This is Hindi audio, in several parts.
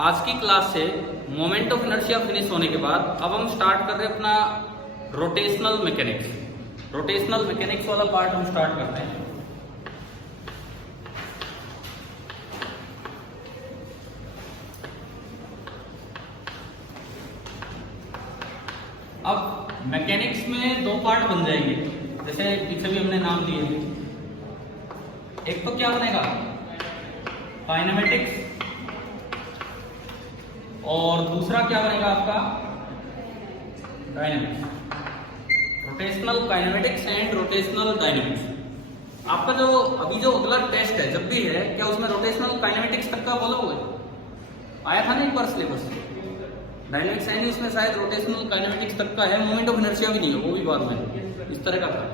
आज की क्लास से मोमेंट ऑफ इनर्शिया फिनिश होने के बाद अब हम स्टार्ट कर रहे हैं अपना रोटेशनल मैकेनिक्स। रोटेशनल मैकेनिक्स वाला पार्ट हम स्टार्ट करते हैं। अब मैकेनिक्स में दो पार्ट बन जाएंगे, जैसे पीछे भी हमने नाम दिए। एक तो क्या बनेगा, काइनेमेटिक्स, और दूसरा क्या बनेगा आपका dynamics. Rotational kinematics and rotational dynamics. आपका जो अभी जो अगला टेस्ट है जब भी है, क्या उसमें रोटेशनल काइनेमेटिक्स तक का फॉलो हुआ आया था ना एक बार सिलेबस। डायनेमिक्स है नहीं, उसमें शायद रोटेशनल काइनेमेटिक्स तक का है, मोमेंट ऑफ इनर्शिया भी नहीं है, वो भी बाद में इस तरह का था।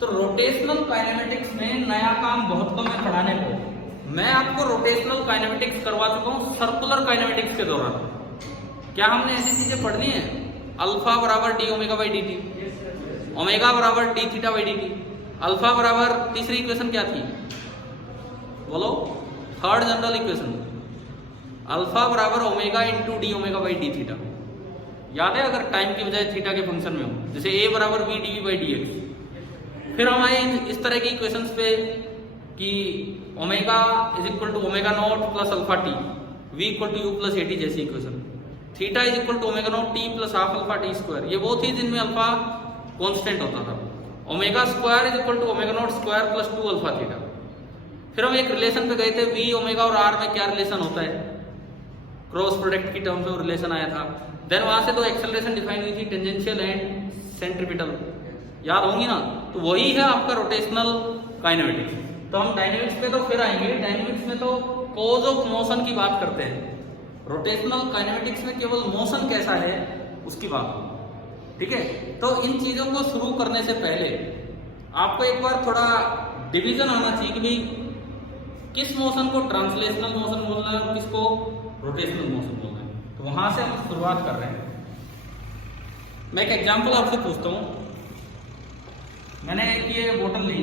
तो रोटेशनल काइनेमेटिक्स में नया काम बहुत कम है पढ़ाने को। मैं आपको रोटेशनल काइनेमेटिक्स करवा चुका हूं सर्कुलर काइनेमेटिक्स के दौरान। क्या हमने ऐसी चीजें पढ़ ली हैं? अल्फा बराबर D omega by D T, omega बराबर D theta by D T, alpha बराबर तीसरी इक्वेशन क्या थी बोलो, थर्ड जनरल इक्वेशन, अल्फा बराबर omega into D omega by D theta. याद है? अगर टाइम की बजाय थीटा के फंक्शन में हो, जैसे ए बराबर B D V by D X. फिर हम आए इस तरह की इक्वेशंस पे कि omega is equal to omega not plus alpha T, V equal to U plus A T जैसी equation, theta is equal to omega not T plus half alpha T square. ये वो थी जिनमें अल्फा कांस्टेंट होता था। Omega square is equal to omega not square plus 2 alpha theta. फिर हम एक रिलेशन पे गए थे, वी ओमेगा और आर में क्या रिलेशन होता है, क्रॉस प्रोडक्ट की टर्म्स में रिलेशन आया था। देन वहां से तो एक्सेलरेशन डिफाइन हुई थी, टेंजेंशियल एंड सेंट्रीपिटल, याद होंगी ना। तो वही है आपका रोटेशनल काइनेमेटिक्स। तो हम डायनेमिक्स पे तो फिर आएंगे, डायनेमिक्स में तो कॉज ऑफ मोशन की बात करते हैं। रोटेशनल काइनेमेटिक्स में केवल मोशन कैसा है उसकी बात हो, ठीक है। तो इन चीजों को शुरू करने से पहले आपको एक बार थोड़ा डिवीजन आना चाहिए कि भाई किस मोशन को ट्रांसलेशनल मोशन बोलना है और किसको रोटेशनल मोशन बोलना है। तो वहां से हम शुरुआत कर रहे हैं। मैं एक एग्जाम्पल आपसे पूछता हूं। मैंने एक ये बोतल ली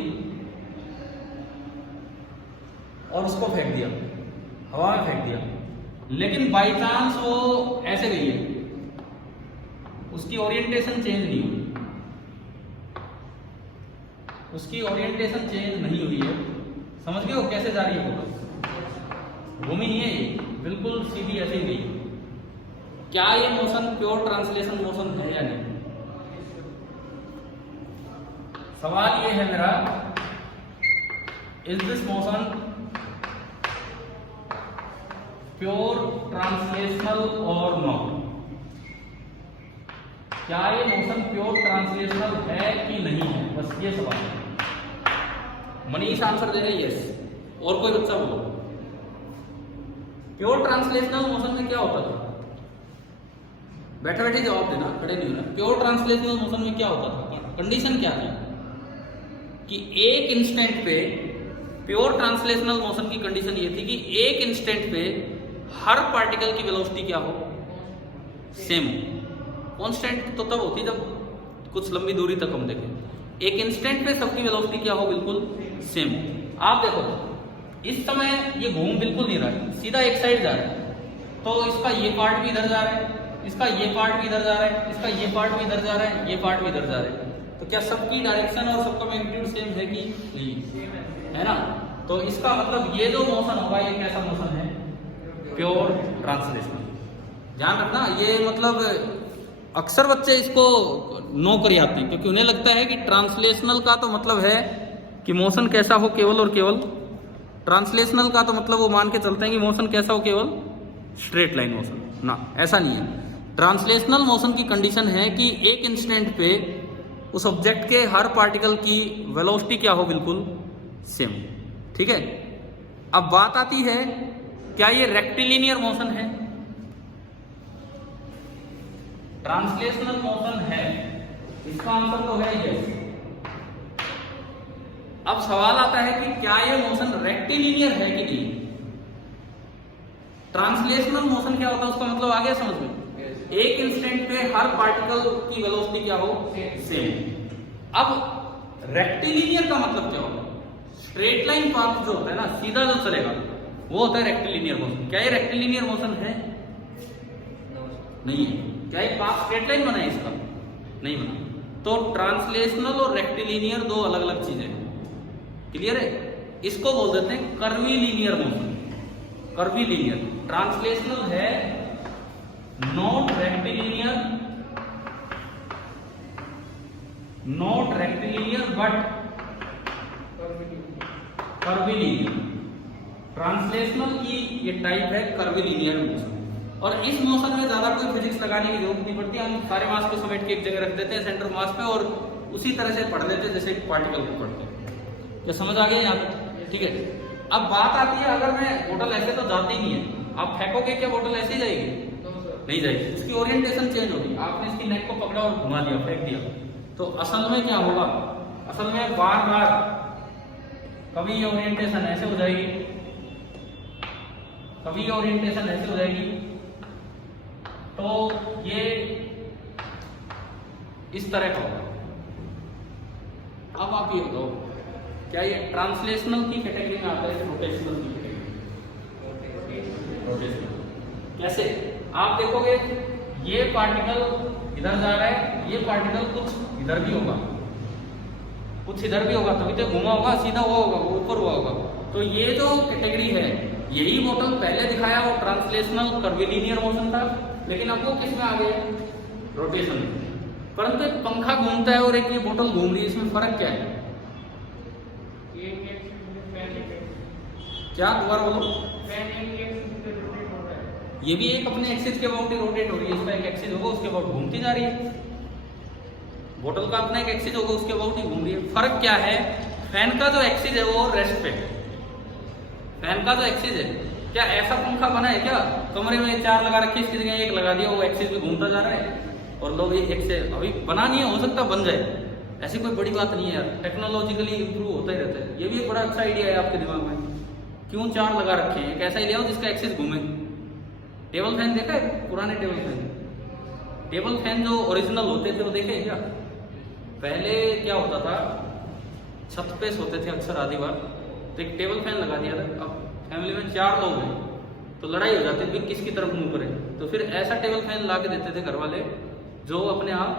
और उसको फेंक दिया, हवा में फेंक दिया, लेकिन बाई चांस वो ऐसे गई है, उसकी ओरिएंटेशन चेंज नहीं हुई, उसकी ओरिएंटेशन चेंज नहीं हुई है। समझ गए हो कैसे जा रही है बोतल? घूमी नहीं है ये, बिल्कुल सीधी ऐसे ही गई। क्या ये मोशन प्योर ट्रांसलेशन मोशन है या नहीं? सवाल ये है मेरा, is this motion pure translational और नॉट? क्या ये मोशन प्योर ट्रांसलेशनल है कि नहीं है, बस ये सवाल है। मनीष आंसर दे रहे यस, और कोई बच्चा बोलो। प्योर ट्रांसलेशनल मोशन में क्या होता था? बैठे बैठे जवाब देना, खड़े नहीं होना। प्योर ट्रांसलेशनल मोशन में क्या होता था? कंडीशन क्या थी कि एक इंस्टेंट पे, प्योर ट्रांसलेशनल मोशन की कंडीशन ये थी कि एक इंस्टेंट पे हर पार्टिकल की वेलोसिटी क्या हो, सेम हो। कांस्टेंट तो तब होती जब कुछ लंबी दूरी तक हम देखें। एक इंस्टेंट पे सबकी वेलोसिटी क्या हो, बिल्कुल सेम हो। आप देखो इस समय ये घूम बिल्कुल नहीं रहा है, सीधा एक साइड जा रहा है। तो इसका ये पार्ट भी इधर जा रहा है, इसका ये पार्ट भी इधर जा रहा है, इसका ये पार्ट भी इधर जा रहा है, ये पार्ट भी इधर जा रहा है। तो क्या सबकी डायरेक्शन और सबका मैग्नीट्यूड सेम है कि नहीं? है ना। तो इसका मतलब ये जो मोशन होगा ये कैसा मोशन है, प्योर ट्रांसलेशनल। ध्यान रखना, ये मतलब अक्सर बच्चे इसको नो कर आते हैं, क्योंकि उन्हें लगता है कि ट्रांसलेशनल का तो मतलब है कि मोशन कैसा हो केवल और केवल, ट्रांसलेशनल का तो मतलब वो मान के चलते हैं कि मोशन कैसा हो, केवल स्ट्रेट लाइन मोशन। ना, ऐसा नहीं है। ट्रांसलेशनल मोशन की कंडीशन है कि एक इंस्टेंट पे उस ऑब्जेक्ट के हर पार्टिकल की वेलोसिटी क्या हो, बिल्कुल सेम। ठीक है। अब बात आती है, क्या ये रेक्टिलिनियर मोशन है? ट्रांसलेशनल मोशन है, इसका आंसर तो है यस। अब सवाल आता है कि क्या ये मोशन रेक्टिलिनियर है कि नहीं? ट्रांसलेशनल मोशन क्या होता है उसका मतलब आ गया समझ में? एक इंस्टेंट पे हर पार्टिकल की वेलोसिटी क्या हो, सेम। अब रेक्टिलिनियर का मतलब क्या होगा? स्ट्रेट लाइन पाथ जो होता है ना, सीधा जो चलेगा, वो होता है रेक्टिलिनियर मोशन। क्या ये रेक्टिलिनियर मोशन है? नहीं है। क्या ये पाथ स्ट्रेट लाइन बना है इसका? नहीं बना। तो ट्रांसलेशनल और रेक्टिलिनियर दो अलग अलग चीजें हैं। क्लियर है? इसको बोल देते हैं कर्वीलिनियर मोशन। कर्वीलिनियर। ट्रांसलेशनल है not rectilinear, not rectilinear but curvilinear. Translational की ये टाइप है कर्वीलिनियर मोशन। और इस मोशन में ज्यादा कोई फिजिक्स लगाने की जरूरत नहीं पड़ती। हम सारे मास को समेट के एक जगह रख देते हैं सेंटर मास पे और उसी तरह से पढ़ लेते हैं जैसे एक पार्टिकल को पढ़ते हैं। क्या समझ आ गया यहाँ पे? ठीक है। अब बात आती है, अगर मैं बोतल ऐसे तो जाती ही नहीं है, आप फेंकोगे क्या बोतल ऐसे ही जाएगी? नहीं जाएगी। उसकी ओरिएंटेशन चेंज होगी। आपने इसकी नेक को पकड़ा और घुमा दिया, फेंक दिया, तो असल में क्या होगा? असल में बार बार कभी ये ओरिएंटेशन ऐसे हो जाएगी, कभी ये ओरिएंटेशन ऐसे हो जाएगी, तो ये इस तरह का होगा। अब आप ये बताओ, क्या ये ट्रांसलेशनल की कैटेगरी में आता है, रोटेशनल की कैटेगरी? रोटेशनल। कैसे? आप देखोगे ये पार्टिकल इधर जा रहा है, ये पार्टिकल कुछ इधर भी होगा, कुछ इधर भी होगा, तभी तो घुमा होगा, सीधा हुआ होगा, ऊपर हुआ होगा। तो ये जो कैटेगरी है, यही मॉडल पहले दिखाया वो ट्रांसलेशनल कर्वीलिनियर मोशन था, लेकिन अब वो किस में आ गया? रोटेशन। परंतु एक पंखा घूमता है और एक ये बोतल घूम रही है, इसमें फर्क क्या है? क्या दोबारा बोलो? ये भी एक अपने एक्सिस के अबाउट ही रोटेट हो रही है। इसका एक एक्सिस होगा, उसके अबाउट घूमती जा रही है। बोतल का अपना एक एक्सिस होगा, उसके अबाउट ही घूम रही है। फर्क क्या है? फैन का जो एक्सिस है वो रेस्ट पे है। फैन का जो एक्सिस है, क्या ऐसा पंखा बना है क्या? कमरे में 4 लगा रखे, इसकी जगह 1 लगा दिया, वो एक्सिस भी घूमता जा रहा है और लोग एक से अभी बना नहीं है, हो सकता बन जाए, ऐसी कोई बड़ी बात नहीं है यार। टेक्नोलॉजिकली इंप्रूव होता ही रहता है। ये भी एक बड़ा अच्छा आइडिया है आपके दिमाग में। क्यों 4 लगा रखे हैं? एक ऐसा ही ले आओ जिसका एक्सिस घूमे। टेबल फैन देखा है? पुराने टेबल फैन, टेबल फैन जो ओरिजिनल होते थे वो देखे क्या? पहले क्या होता था, छत पे सोते थे अक्सर आधी बार, तो एक टेबल फैन लगा दिया था। अब फैमिली में 4 लोग हैं तो लड़ाई हो जाती है किसकी तरफ मुंह करे, तो फिर ऐसा टेबल फैन ला के देते थे घर वाले जो अपने आप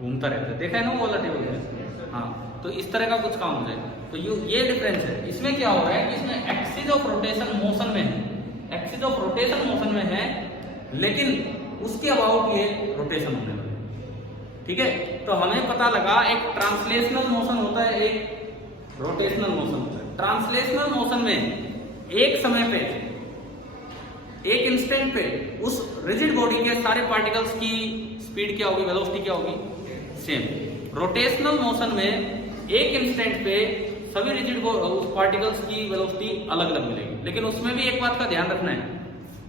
घूमता रहता है। देखा है ना वो वाला टेबल फैन? हाँ, तो इस तरह का कुछ काम हो जाए। तो ये डिफरेंस है। इसमें क्या हो रहा है कि इसमें एक्सिस ऑफ रोटेशन मोशन में है, एक्सिस ऑफ रोटेशन मोशन में है, लेकिन उसके अबाउट ये रोटेशन होने लगा। ठीक है, तो हमें पता लगा एक ट्रांसलेशनल मोशन होता है, एक रोटेशनल मोशन होता है। ट्रांसलेशनल मोशन में एक समय पे, एक इंस्टेंट पे उस रिजिड बॉडी के सारे पार्टिकल्स की स्पीड क्या होगी, वेलोसिटी क्या होगी? सेम। रोटेशनल मोशन में एक इंस्टेंट पे सभी रिजिड उस पार्टिकल्स की वेलोसिटी अलग अलग मिलेगी। लेकिन उसमें भी एक बात का ध्यान रखना है,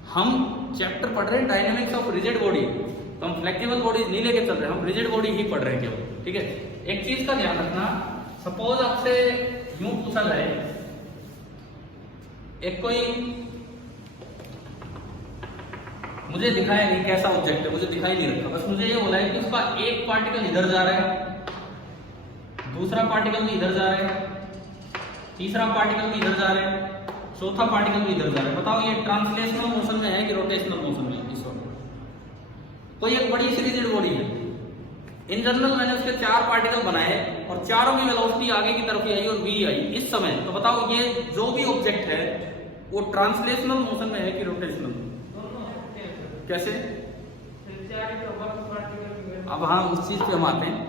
हम चैप्टर पढ़ रहे हैं डायनेमिक्स ऑफ रिजिड बॉडी, तो हम फ्लेक्सिबल बॉडी नहीं लेके चल रहे, हम रिजिड बॉडी ही पढ़ रहे हैं केवल। ठीक है, एक चीज का ध्यान रखना, सपोज आपसे यूं पूछा जाए, एक कोई मुझे दिखाया नहीं कैसा ऑब्जेक्ट है, मुझे दिखाई नहीं रखा, बस मुझे ये बोला है कि उसका एक पार्टिकल इधर जा रहा है, दूसरा पार्टिकल भी इधर जा रहा है, तीसरा पार्टिकल भी इधर जा रहा है, चौथा पार्टिकल भी इधर जा रहा है। बताओ ये ट्रांसलेशनल मोशन में है कि रोटेशनल मोशन में? इस वक्त कोई एक बड़ी सी रिजिड बॉडी है, इन जनरल मैंने उसके 4 पार्टिकल बनाए और चारों की वेलोसिटी आगे की तरफ आई और v आई इस समय। तो बताओ ये जो भी ऑब्जेक्ट है वो ट्रांसलेशनल मोशन में है कि रोटेशनल? कैसे? अब हाँ, उस चीज पे हम आते हैं।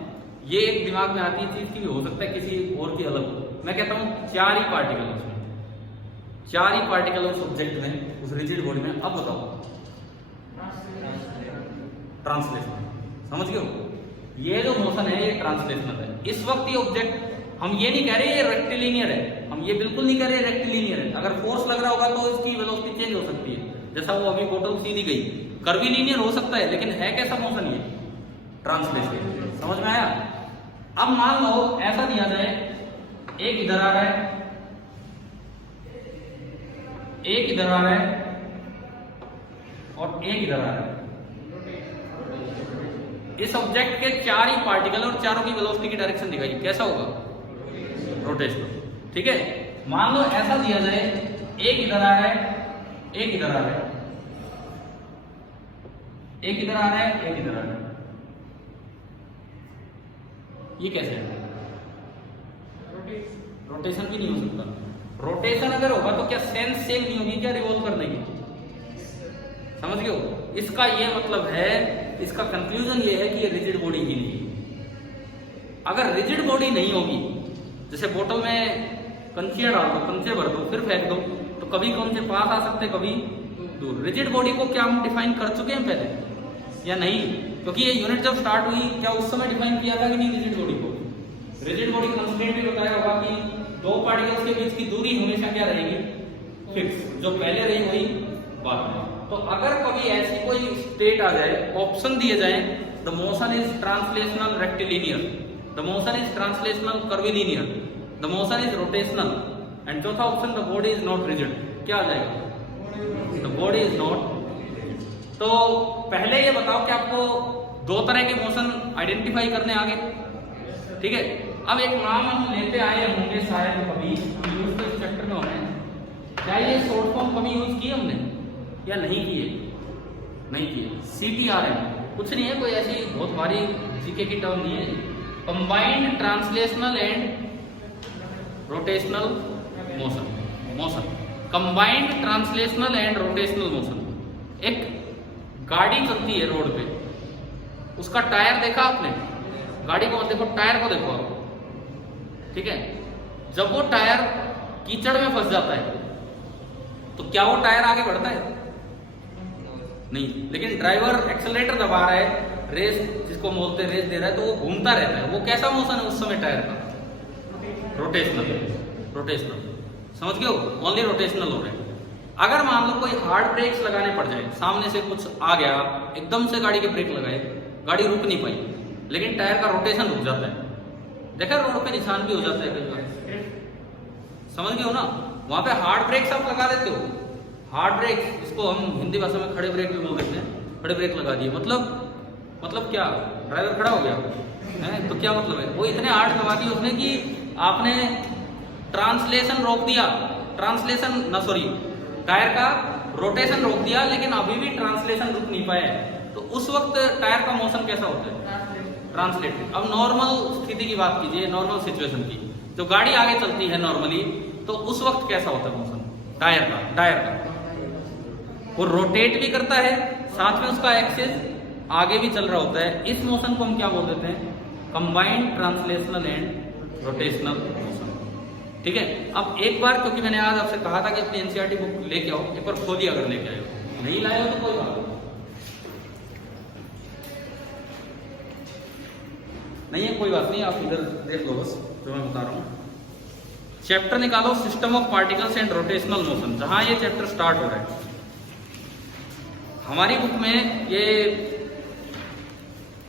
ये एक दिमाग में आती है चीज की, हो सकता है किसी और की अलग हो। मैं कहता हूँ 4 ही पार्टिकल उसमें, 4 ही पार्टिकल उस ऑब्जेक्ट में, उस रिजिड बॉडी में। अब बताओ ट्रांसलेशनल, समझ गए हो? ये जो मोशन है ये ट्रांसलेशनल है। इस वक्त ये ऑब्जेक्ट, हम ये नहीं कह रहे ये रेक्टिलिनियर है, हम ये बिल्कुल नहीं कह रहे रेक्टिलिनियर है। अगर फोर्स लग रहा होगा तो इसकी वेलोसिटी चेंज हो सकती है, जैसा वो अभी बोतल सीधी गई। कर्वीलिनियर हो सकता है, लेकिन है कैसा मोशन? ये ट्रांसलेशनल। समझ में आया? अब मान लो ऐसा दिया जाए, एक इधर आ रहा है, एक इधर आ रहा है और एक इधर आ रहा है। इस ऑब्जेक्ट के 4 ही पार्टिकल और चारों की वेलोसिटी की डायरेक्शन दिखाई, कैसा होगा? रोटेशनल। ठीक है, मान लो ऐसा दिया जाए, एक इधर आ रहा है, एक इधर आ रहा है, एक इधर आ रहा है, एक इधर आ रहा है। ये कैसे है? रोटेशन भी नहीं हो सकता। रोटेशन अगर होगा तो क्या सेंस सेम नहीं होगी क्या रिवॉल्व करने की? समझ गए हो? इसका ये मतलब है, इसका कंक्लूजन ये है कि ये रिजिड बॉडी ही नहीं है। अगर रिजिड बॉडी नहीं होगी, जैसे बोतल में कंचियां डाल दो, कंचे भर दो, फिर फेंक दो, तो कभी कंचे पास आ सकते, कभी दूर। रिजिड बॉडी को क्या हम डिफाइन कर चुके हैं पहले या नहीं? क्योंकि ये यूनिट जब स्टार्ट हुई, क्या उस समय डिफाइन किया था कि नहीं रिजिड बॉडी को? रिजिड बॉडी कंस्ट्रेंट भी बताया होगा कि दो पार्टिकल्स के बीच की दूरी हमेशा क्या रहेगी? फिक्स। जो पहले रही वही बाद में। तो अगर कभी ऐसी कोई स्टेट आ जाए, ऑप्शन दिए जाए, the motion is translational rectilinear, the motion is translational curvilinear, the motion is rotational, and चौथा option the body is not rigid, क्या आ जाएगा? The body is not. तो पहले ये बताओ कि आपको दो तरह के मोशन आइडेंटिफाई करने आ गए, ठीक है? अब एक नाम हम लेते आए होंगे शायद कभी यूज तो इस चैप्टर में होने, क्या ये शॉर्ट फॉर्म कभी यूज किए हमने या नहीं किए? नहीं किए। CTRM कुछ नहीं है, कोई ऐसी बहुत भारी जीके की टर्म नहीं है। Combined translational and rotational motion, motion combined translational and rotational motion. एक गाड़ी चलती है रोड पे, उसका टायर देखा आपने? गाड़ी को देखो, टायर को देखो आप, ठीक है? जब वो टायर कीचड़ में फंस जाता है तो क्या वो टायर आगे बढ़ता है? नहीं। लेकिन ड्राइवर एक्सेलरेटर दबा रहा है, रेस जिसको बोलते रेस दे रहा है, तो वो घूमता रहता है। वो कैसा मोशन है उस समय टायर का? Rotational, rotational. समझ गए हो? ओनली रोटेशनल हो रहे हैं। अगर मान लो कोई हार्ड ब्रेक्स लगाने पड़ जाए, सामने से कुछ आ गया, एकदम से गाड़ी के ब्रेक लगाए, गाड़ी रुक नहीं पाई, लेकिन टायर का रोटेशन रुक जाता है। देखा रोड पे निशान भी हो जाता है कई बार, समझ गए हो ना? वहां पे हार्ड ब्रेक्स आप लगा देते हो, हार्ड ब्रेक, इसको हम हिंदी भाषा में खड़े ब्रेक भी बोल देते हैं। खड़े ब्रेक लगा दिए, मतलब क्या? ड्राइवर खड़ा हो गया है तो क्या मतलब है? वो इतने हार्ड लगा दिए उसने कि आपने ट्रांसलेशन रोक दिया, ट्रांसलेशन ना सॉरी टायर का रोटेशन रोक दिया, लेकिन अभी भी ट्रांसलेशन रुक नहीं पाया है। तो उस वक्त टायर का मोशन कैसा होता है? ट्रांसलेटेड। अब नॉर्मल स्थिति की बात कीजिए, नॉर्मल सिचुएशन की, जो गाड़ी आगे चलती है नॉर्मली, तो उस वक्त कैसा होता है मोशन टायर का? टायर का वो रोटेट भी करता है, साथ में उसका एक्सिस आगे भी चल रहा होता है। इस मोशन को हम क्या बोल देते हैं? Combined translational and rotational motion, ठीक है? अब एक बार, क्योंकि मैंने आज आपसे कहा था कि अपनी एनसीईआरटी बुक लेके आओ, एक बार खोलिए, अगर लेके आए हो, नहीं लाए हो तो कोई बात नहीं है, कोई बात नहीं, आप इधर देख लो बस जो मैं बता रहा हूँ। चैप्टर निकालो system of particles and rotational motion, जहां ये चैप्टर स्टार्ट हो रहा है हमारी बुक में। ये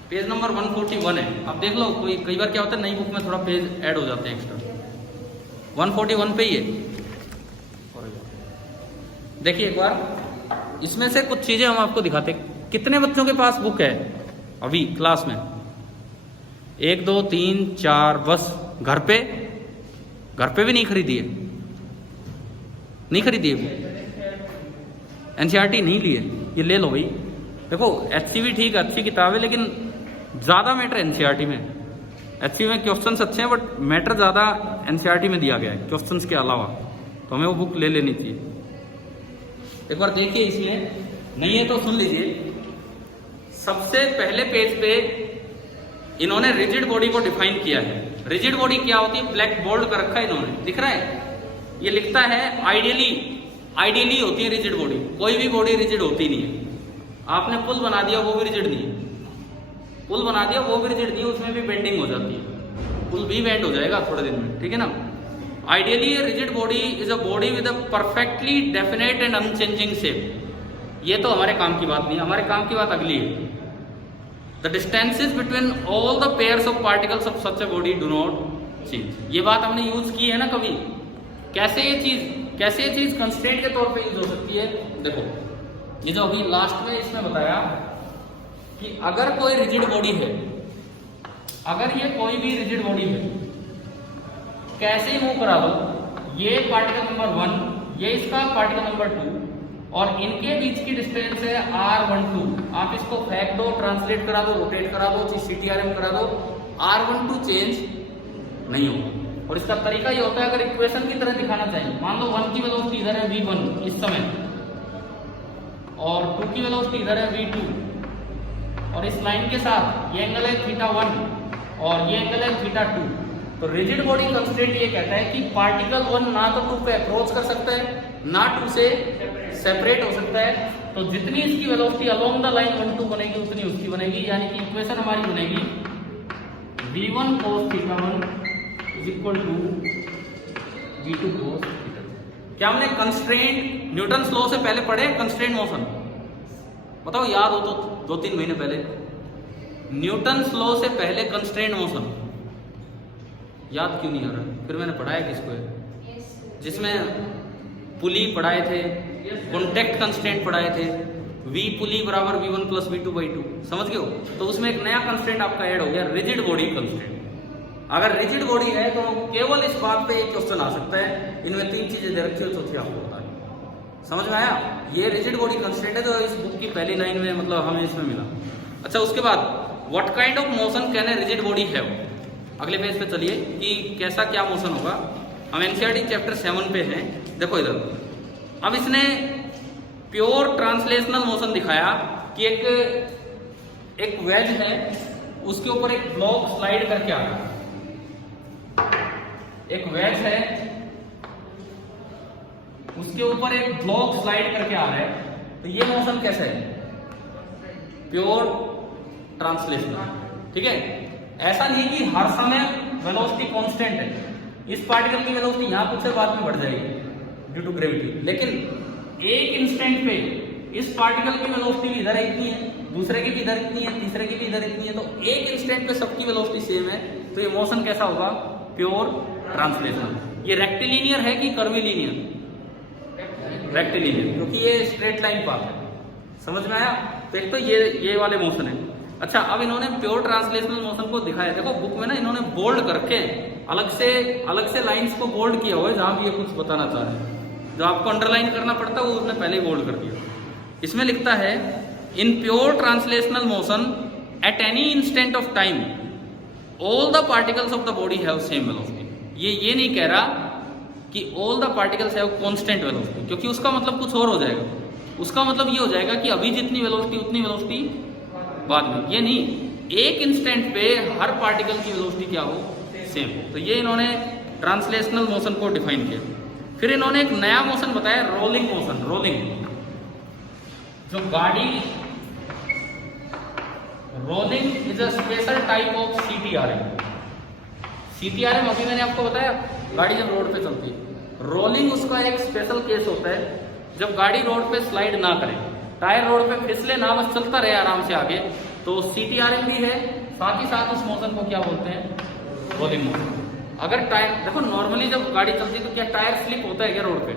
पेज नंबर 141 है, आप देख लो। कोई कई बार क्या होता है, नई बुक में थोड़ा पेज ऐड हो जाते हैं एक्स्ट्रा। 141 पे ही है, देखिए एक बार। इसमें से कुछ चीजें हम आपको दिखाते। कितने बच्चों के पास बुक है अभी क्लास में? 1 2 3 4, बस। घर पे भी नहीं खरीदी है, नहीं खरीदी है एनसीईआरटी नहीं ली है, ये ले लो भाई। देखो एचसीवी ठीक है, अच्छी किताब है, लेकिन ज्यादा मैटर एनसीईआरटी में। एचसीवी में क्वेश्चंस अच्छे हैं, बट मैटर ज्यादा एनसीईआरटी में दिया गया है क्वेश्चंस के अलावा, तो हमें वो बुक ले लेनी चाहिए। एक बार देखिए, इसमें नहीं है तो सुन लीजिए। सबसे पहले पेज पे इन्होंने रिजिड बॉडी को डिफाइन किया है। रिजिड बॉडी क्या होती है? ब्लैक बोल्ड कर रखा है इन्होंने, दिख रहा है? ये लिखता है आइडियली होती है रिजिड बॉडी। कोई भी बॉडी रिजिड होती नहीं है। आपने पुल बना दिया, वो भी रिजिड नहीं है। पुल बना दिया, वो भी रिजिड नहीं है, उसमें भी बेंडिंग हो जाती है। पुल भी बेंड हो जाएगा थोड़े दिन में, ठीक है ना? Ideally rigid body is a body with a perfectly definite and unchanging shape. ये तो हमारे काम की बात नहीं है, हमारे काम की बात अगली है। The distances between all the pairs of particles of such a body do not change. ये बात हमने यूज की है ना कभी? कैसे ये चीज कंस्ट्रेंट के तौर पे यूज हो सकती है? देखो, ये जो अभी लास्ट में इसमें बताया कि अगर कोई रिजिड बॉडी है, अगर ये कोई भी रिजिड बॉडी है, कैसे ही मूव करा लो, ये पार्टिकल नंबर 1 ये इसका पार्टिकल नंबर 2 और इनके बीच की डिस्टेंस है r12। आप इसको फेंक दो, ट्रांसलेट करा दो, रोटेट करा दो, CTRM करा दो, r12 चेंज नहीं होगा। और इसका तरीका ये होता है, अगर इक्वेशन की तरह दिखाना चाहिए, मान लो 1 की वेलोसिटी इधर है v1 इस समय, और 2 की वेलोसिटी इधर है v2, और इस लाइन के साथ ये एंगल है θ1 और ये एंगल है θ2। तो रिजिड बॉडी कंस्ट्रेंट ये कहता है कि पार्टिकल 1 ना तो 2 पे अप्रोच कर सकता है, ना 2 से सेपरेट हो सकता है। तो जितनी इसकी वेलोसिटी अलोंग द लाइन 1 2 बनेगी उतनी उसकी बनेगी, यानी कि इक्वेशन हमारी बनेगी v1 cos θ1 is equal to v2 cos θ2। क्या हमने कंस्ट्रेंट न्यूटन लॉ से पहले पढ़े कंस्ट्रेंट मोशन? बताओ, याद हो तो 2-3 महीने पहले न्यूटन लॉ से पहले कंस्ट्रेंट मोशन याद क्यों नहीं आ रहा? फिर मैंने पढ़ाया किसको है, जिसमें पुली पढ़ाए थे, कॉन्टैक्ट कंस्ट्रेंट पढ़ाए थे, v पुली बराबर v1 प्लस v2/2, समझ गए हो? तो उसमें एक नया कंस्ट्रेंट आपका ऐड हो गया, रिजिड बॉडी कंस्ट्रेंट। अगर रिजिड बॉडी है तो केवल इस बात पे एक क्वेश्चन आ सकता है, इनमें 3 चीजें दे रखी हो, चौथी आपको बता है। समझ में आया? ये रिजिड बॉडी कंस्ट्रेंट है, तो इस बुक की पहली लाइन में मतलब हमें इसमें मिला। अच्छा, उसके बाद what kind of motion can a rigid body have? अगले पेज पे चलिए कि कैसा क्या मोशन होगा। हम एनसीईआरटी चैप्टर 7 पे हैं। देखो इधर, अब इसने प्योर ट्रांसलेशनल मोशन दिखाया कि एक वेज है, उसके ऊपर एक ब्लॉक स्लाइड करके आ रहा है। एक वेज है, उसके ऊपर एक ब्लॉक स्लाइड करके आ रहा है, तो ये मोशन कैसा है? प्योर ट्रांसलेशनल, ठीक है। ऐसा नहीं कि हर समय वेलोसिटी कांस्टेंट है, इस पार्टिकल की वेलोसिटी यहां कुछ देर बाद में बढ़ जाएगी ड्यू टू ग्रेविटी, लेकिन एक इंस्टेंट पे इस पार्टिकल की वेलोसिटी इधर इतनी है, दूसरे की भी इधर इतनी है, तीसरे की भी इधर इतनी है, तो एक इंस्टेंट पे सबकी वेलोसिटी सेम है। तो ये मोशन कैसा होगा? Pure translational. ये रेक्टिलिनियर है कि कर्विलिनियर? रेक्टिलिनियर, क्योंकि ये स्ट्रेट लाइन पाथ है। समझ में आया? तो एक तो ये वाले मोशन है। अच्छा, अब इन्होंने प्योर ट्रांसलेशनल मोशन को दिखाया। देखो बुक में ना इन्होंने बोल्ड करके अलग से लाइंस को बोल्ड किया हुआ है, जहां भी ये कुछ बताना चाह रहे हैं। जो आपको अंडरलाइन करना पड़ता है वो उसने पहले ही बोल्ड कर दिया। इसमें लिखता है in pure translational motion at any instant of time all the particles of the body have same velocity. ये नहीं कह रहा कि all the particles have constant velocity, क्योंकि उसका मतलब कुछ और हो जाएगा। उसका मतलब ये हो जाएगा कि अभी जितनी वेलोसिटी उतनी वेलोसिटी बाद में। ये नहीं, एक इंस्टेंट पे हर पार्टिकल की वेलोसिटी क्या हो? सेम। तो ये इन्होंने ट्रांसलेशनल मोशन को डिफाइन किया। फिर इन्होंने एक नया मोशन बताया, रोलिंग मोशन। रोलिंग, जो गाड़ी, rolling is a special type of CTRM। CTRM अभी मैंने आपको बताया, गाड़ी जब रोड पे चलती है। रोलिंग उसका एक स्पेशल केस होता है, जब गाड़ी रोड पे स्लाइड ना करे, टायर रोड पे फिसले ना, बस चलता रहे आराम से आगे, तो CTRM भी है। साथ ही साथ उस मोशन को क्या बोलते हैं? Rolling motion. अगर टायर, देखो नॉर्मली जब गाड़ी चलती है तो क्या टायर स्लिप होता है क्या रोड पे?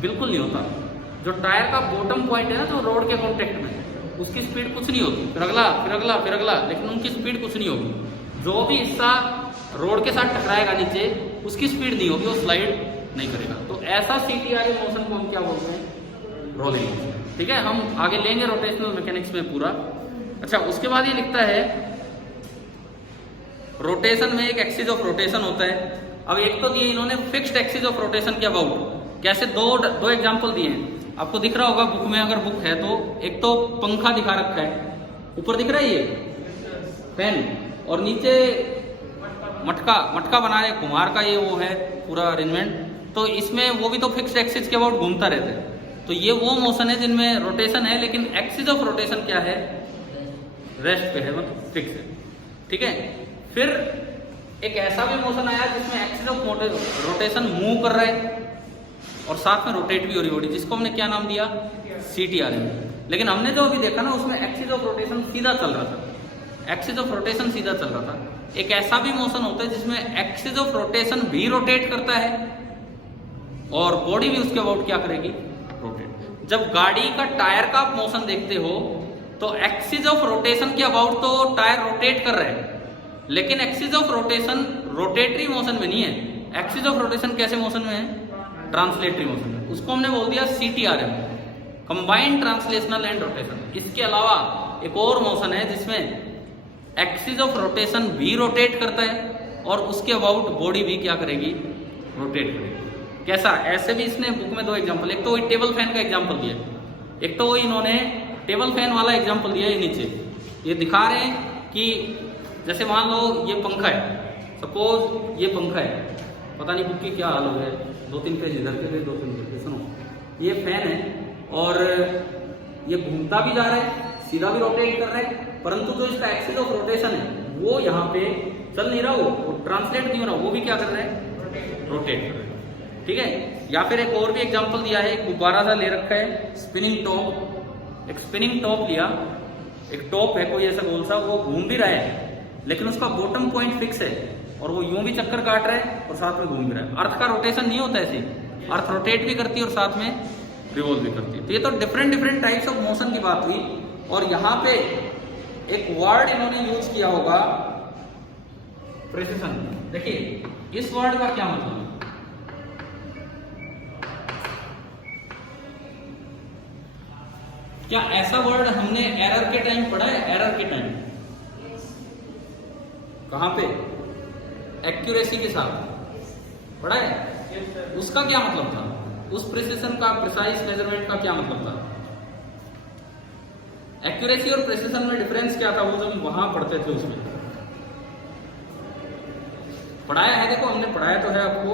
बिल्कुल नहीं होता। जो टायर का बॉटम पॉइंट है ना, जो रोड के कॉन्टेक्ट में, उसकी स्पीड कुछ नहीं होती, फिर अगला फिर अगला फिर अगला, लेकिन उनकी स्पीड कुछ नहीं होगी। जो भी हिस्सा रोड के साथ टकराएगा नीचे, उसकी स्पीड नहीं होगी, वो स्लाइड नहीं करेगा। तो ऐसा CTRM मोशन को हम क्या बोलते हैं? Rolling motion. ठीक है, हम आगे लेंगे रोटेशनल मैकेनिक्स में पूरा। अच्छा, उसके बाद ये लिखता है रोटेशन में एक एक्सिस ऑफ रोटेशन होता है। अब एक तो दिए इन्होंने फिक्स्ड एक्सिस ऑफ रोटेशन के अबाउट, कैसे दो एग्जांपल दिए हैं, आपको दिख रहा होगा बुक में, अगर बुक है तो। एक तो पंखा दिखा रखा है, ऊपर दिख रहा है ये फैन, और नीचे मटका बना रहे कुम्हार का, ये वो है पूरा अरेंजमेंट। तो इसमें वो भी तो फिक्स्ड एक्सिस के अबाउट घूमता रहता है। तो ये वो मोशन है जिनमें रोटेशन है, लेकिन एक्सिस ऑफ रोटेशन क्या है? रेस्ट पे है, मतलब फिक्स है। ठीक है, फिर एक ऐसा भी मोशन आया जिसमें एक्सिस ऑफ रोटेशन मूव कर रहा है और साथ में रोटेट भी हो रही बॉडी, जिसको हमने क्या नाम दिया? CTRM। लेकिन हमने जो अभी देखा ना, उसमें एक्सिस ऑफ रोटेशन सीधा चल रहा था। एक्सिस ऑफ रोटेशन सीधा चल रहा था। एक ऐसा भी मोशन होता है जिसमें एक्सिस ऑफ रोटेशन भी रोटेट करता है और बॉडी भी उसके अबाउट क्या करेगी? रोटेट। जब गाड़ी का टायर का आप मोशन देखते हो तो एक्सिस ऑफ रोटेशन के अबाउट तो टायर रोटेट कर रहे हैं, लेकिन axis of rotation rotatory motion में नहीं है। एक्सिस ऑफ रोटेशन कैसे मोशन में है? ट्रांसलेटरी मोशन में। उसको हमने बोल दिया CTRM, combined translational and rotation. इसके अलावा एक और मोशन है जिसमें एक्सिस ऑफ रोटेशन भी रोटेट करता है और उसके अबाउट बॉडी भी क्या करेगी, रोटेट करेगी। कैसा, ऐसे भी इसने बुक में दो एग्जांपल, एक तो वही टेबल फैन का एग्जांपल दिया, एक तो वही इन्होंने टेबल फैन वाला एग्जांपल दिया है। नीचे ये दिखा रहे हैं कि जैसे मान लो ये पंखा है, सपोज ये पंखा है, पता नहीं बुक की क्या हाल हो गया, 2-3 पेज इधर के गए, 2-3 पेज। सुनो, ये फैन है और ये घूमता भी जा रहा है, सीधा भी रोटेट कर रहा है, परंतु जो इसका एक्सिस ऑफ रोटेशन है वो यहाँ पे चल नहीं रहा, वो ट्रांसलेट नहीं हो रहा, वो भी क्या कर रहा है, रोटेट कर रहा है। ठीक है। या फिर एक और भी एग्जांपल दिया है, गुब्बारा सा ले रखा है, स्पिनिंग टॉप। एक स्पिनिंग टॉप लिया, एक टॉप है कोई ऐसा गोल सा, वो घूम भी रहा है लेकिन उसका बॉटम पॉइंट फिक्स है और वो यूं भी चक्कर काट रहा है और साथ में घूम भी रहा है। अर्थ का रोटेशन नहीं होता ऐसे, अर्थ रोटेट भी करती है और साथ में रिवॉल्व भी करती है। तो ये तो डिफरेंट टाइप्स ऑफ मोशन की बात हुई। और यहाँ पे एक वर्ड इन्होंने यूज किया होगा, प्रिसिशन। देखिए इस वर्ड का क्या मतलब है, क्या ऐसा वर्ड हमने एरर के टाइम पढ़ा है? एरर के टाइम कहां पे, एक्यूरेसी के साथ पढ़ा है। उसका क्या मतलब था, उस प्रिसिशन का, प्रिसाइज मेजरमेंट का क्या मतलब था? एक्यूरेसी और प्रिसिशन में डिफरेंस क्या था, वो जब वहां पढ़ते थे उसमें पढ़ाया है। देखो हमने पढ़ाया तो है आपको,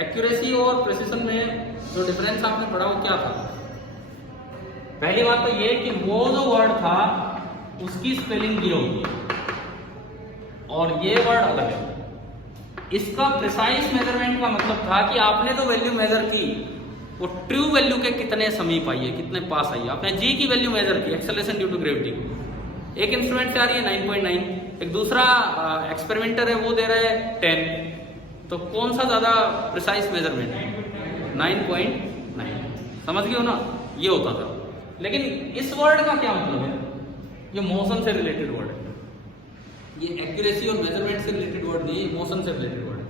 एक्यूरेसी और प्रिसिशन में जो डिफरेंस आपने पढ़ा वो क्या था। पहली बात तो ये कि वो जो वर्ड था उसकी स्पेलिंग ये होगी और ये वर्ड अलग है। इसका प्रिसाइज मेजरमेंट का मतलब था कि आपने तो वैल्यू मेजर की, वो ट्रू वैल्यू के कितने समीप आई है, कितने पास आई है। आपने जी की वैल्यू मेजर की, एक्सेलरेशन ड्यू टू ग्रेविटी, एक इंस्ट्रूमेंट से आ रही है 9.9, एक दूसरा एक्सपेरिमेंटर है वो दे रहा है 10, तो कौन सा ज्यादा प्रिसाइज मेजरमेंट है? 9.9। समझ गए हो ना, ये होता था। लेकिन इस वर्ड का क्या मतलब है, ये मोशन से रिलेटेड वर्ड है। ये एक्यूरेसी और मेजरमेंट से रिलेटेड वर्ड नहीं, मोशन से रिलेटेड वर्ड है।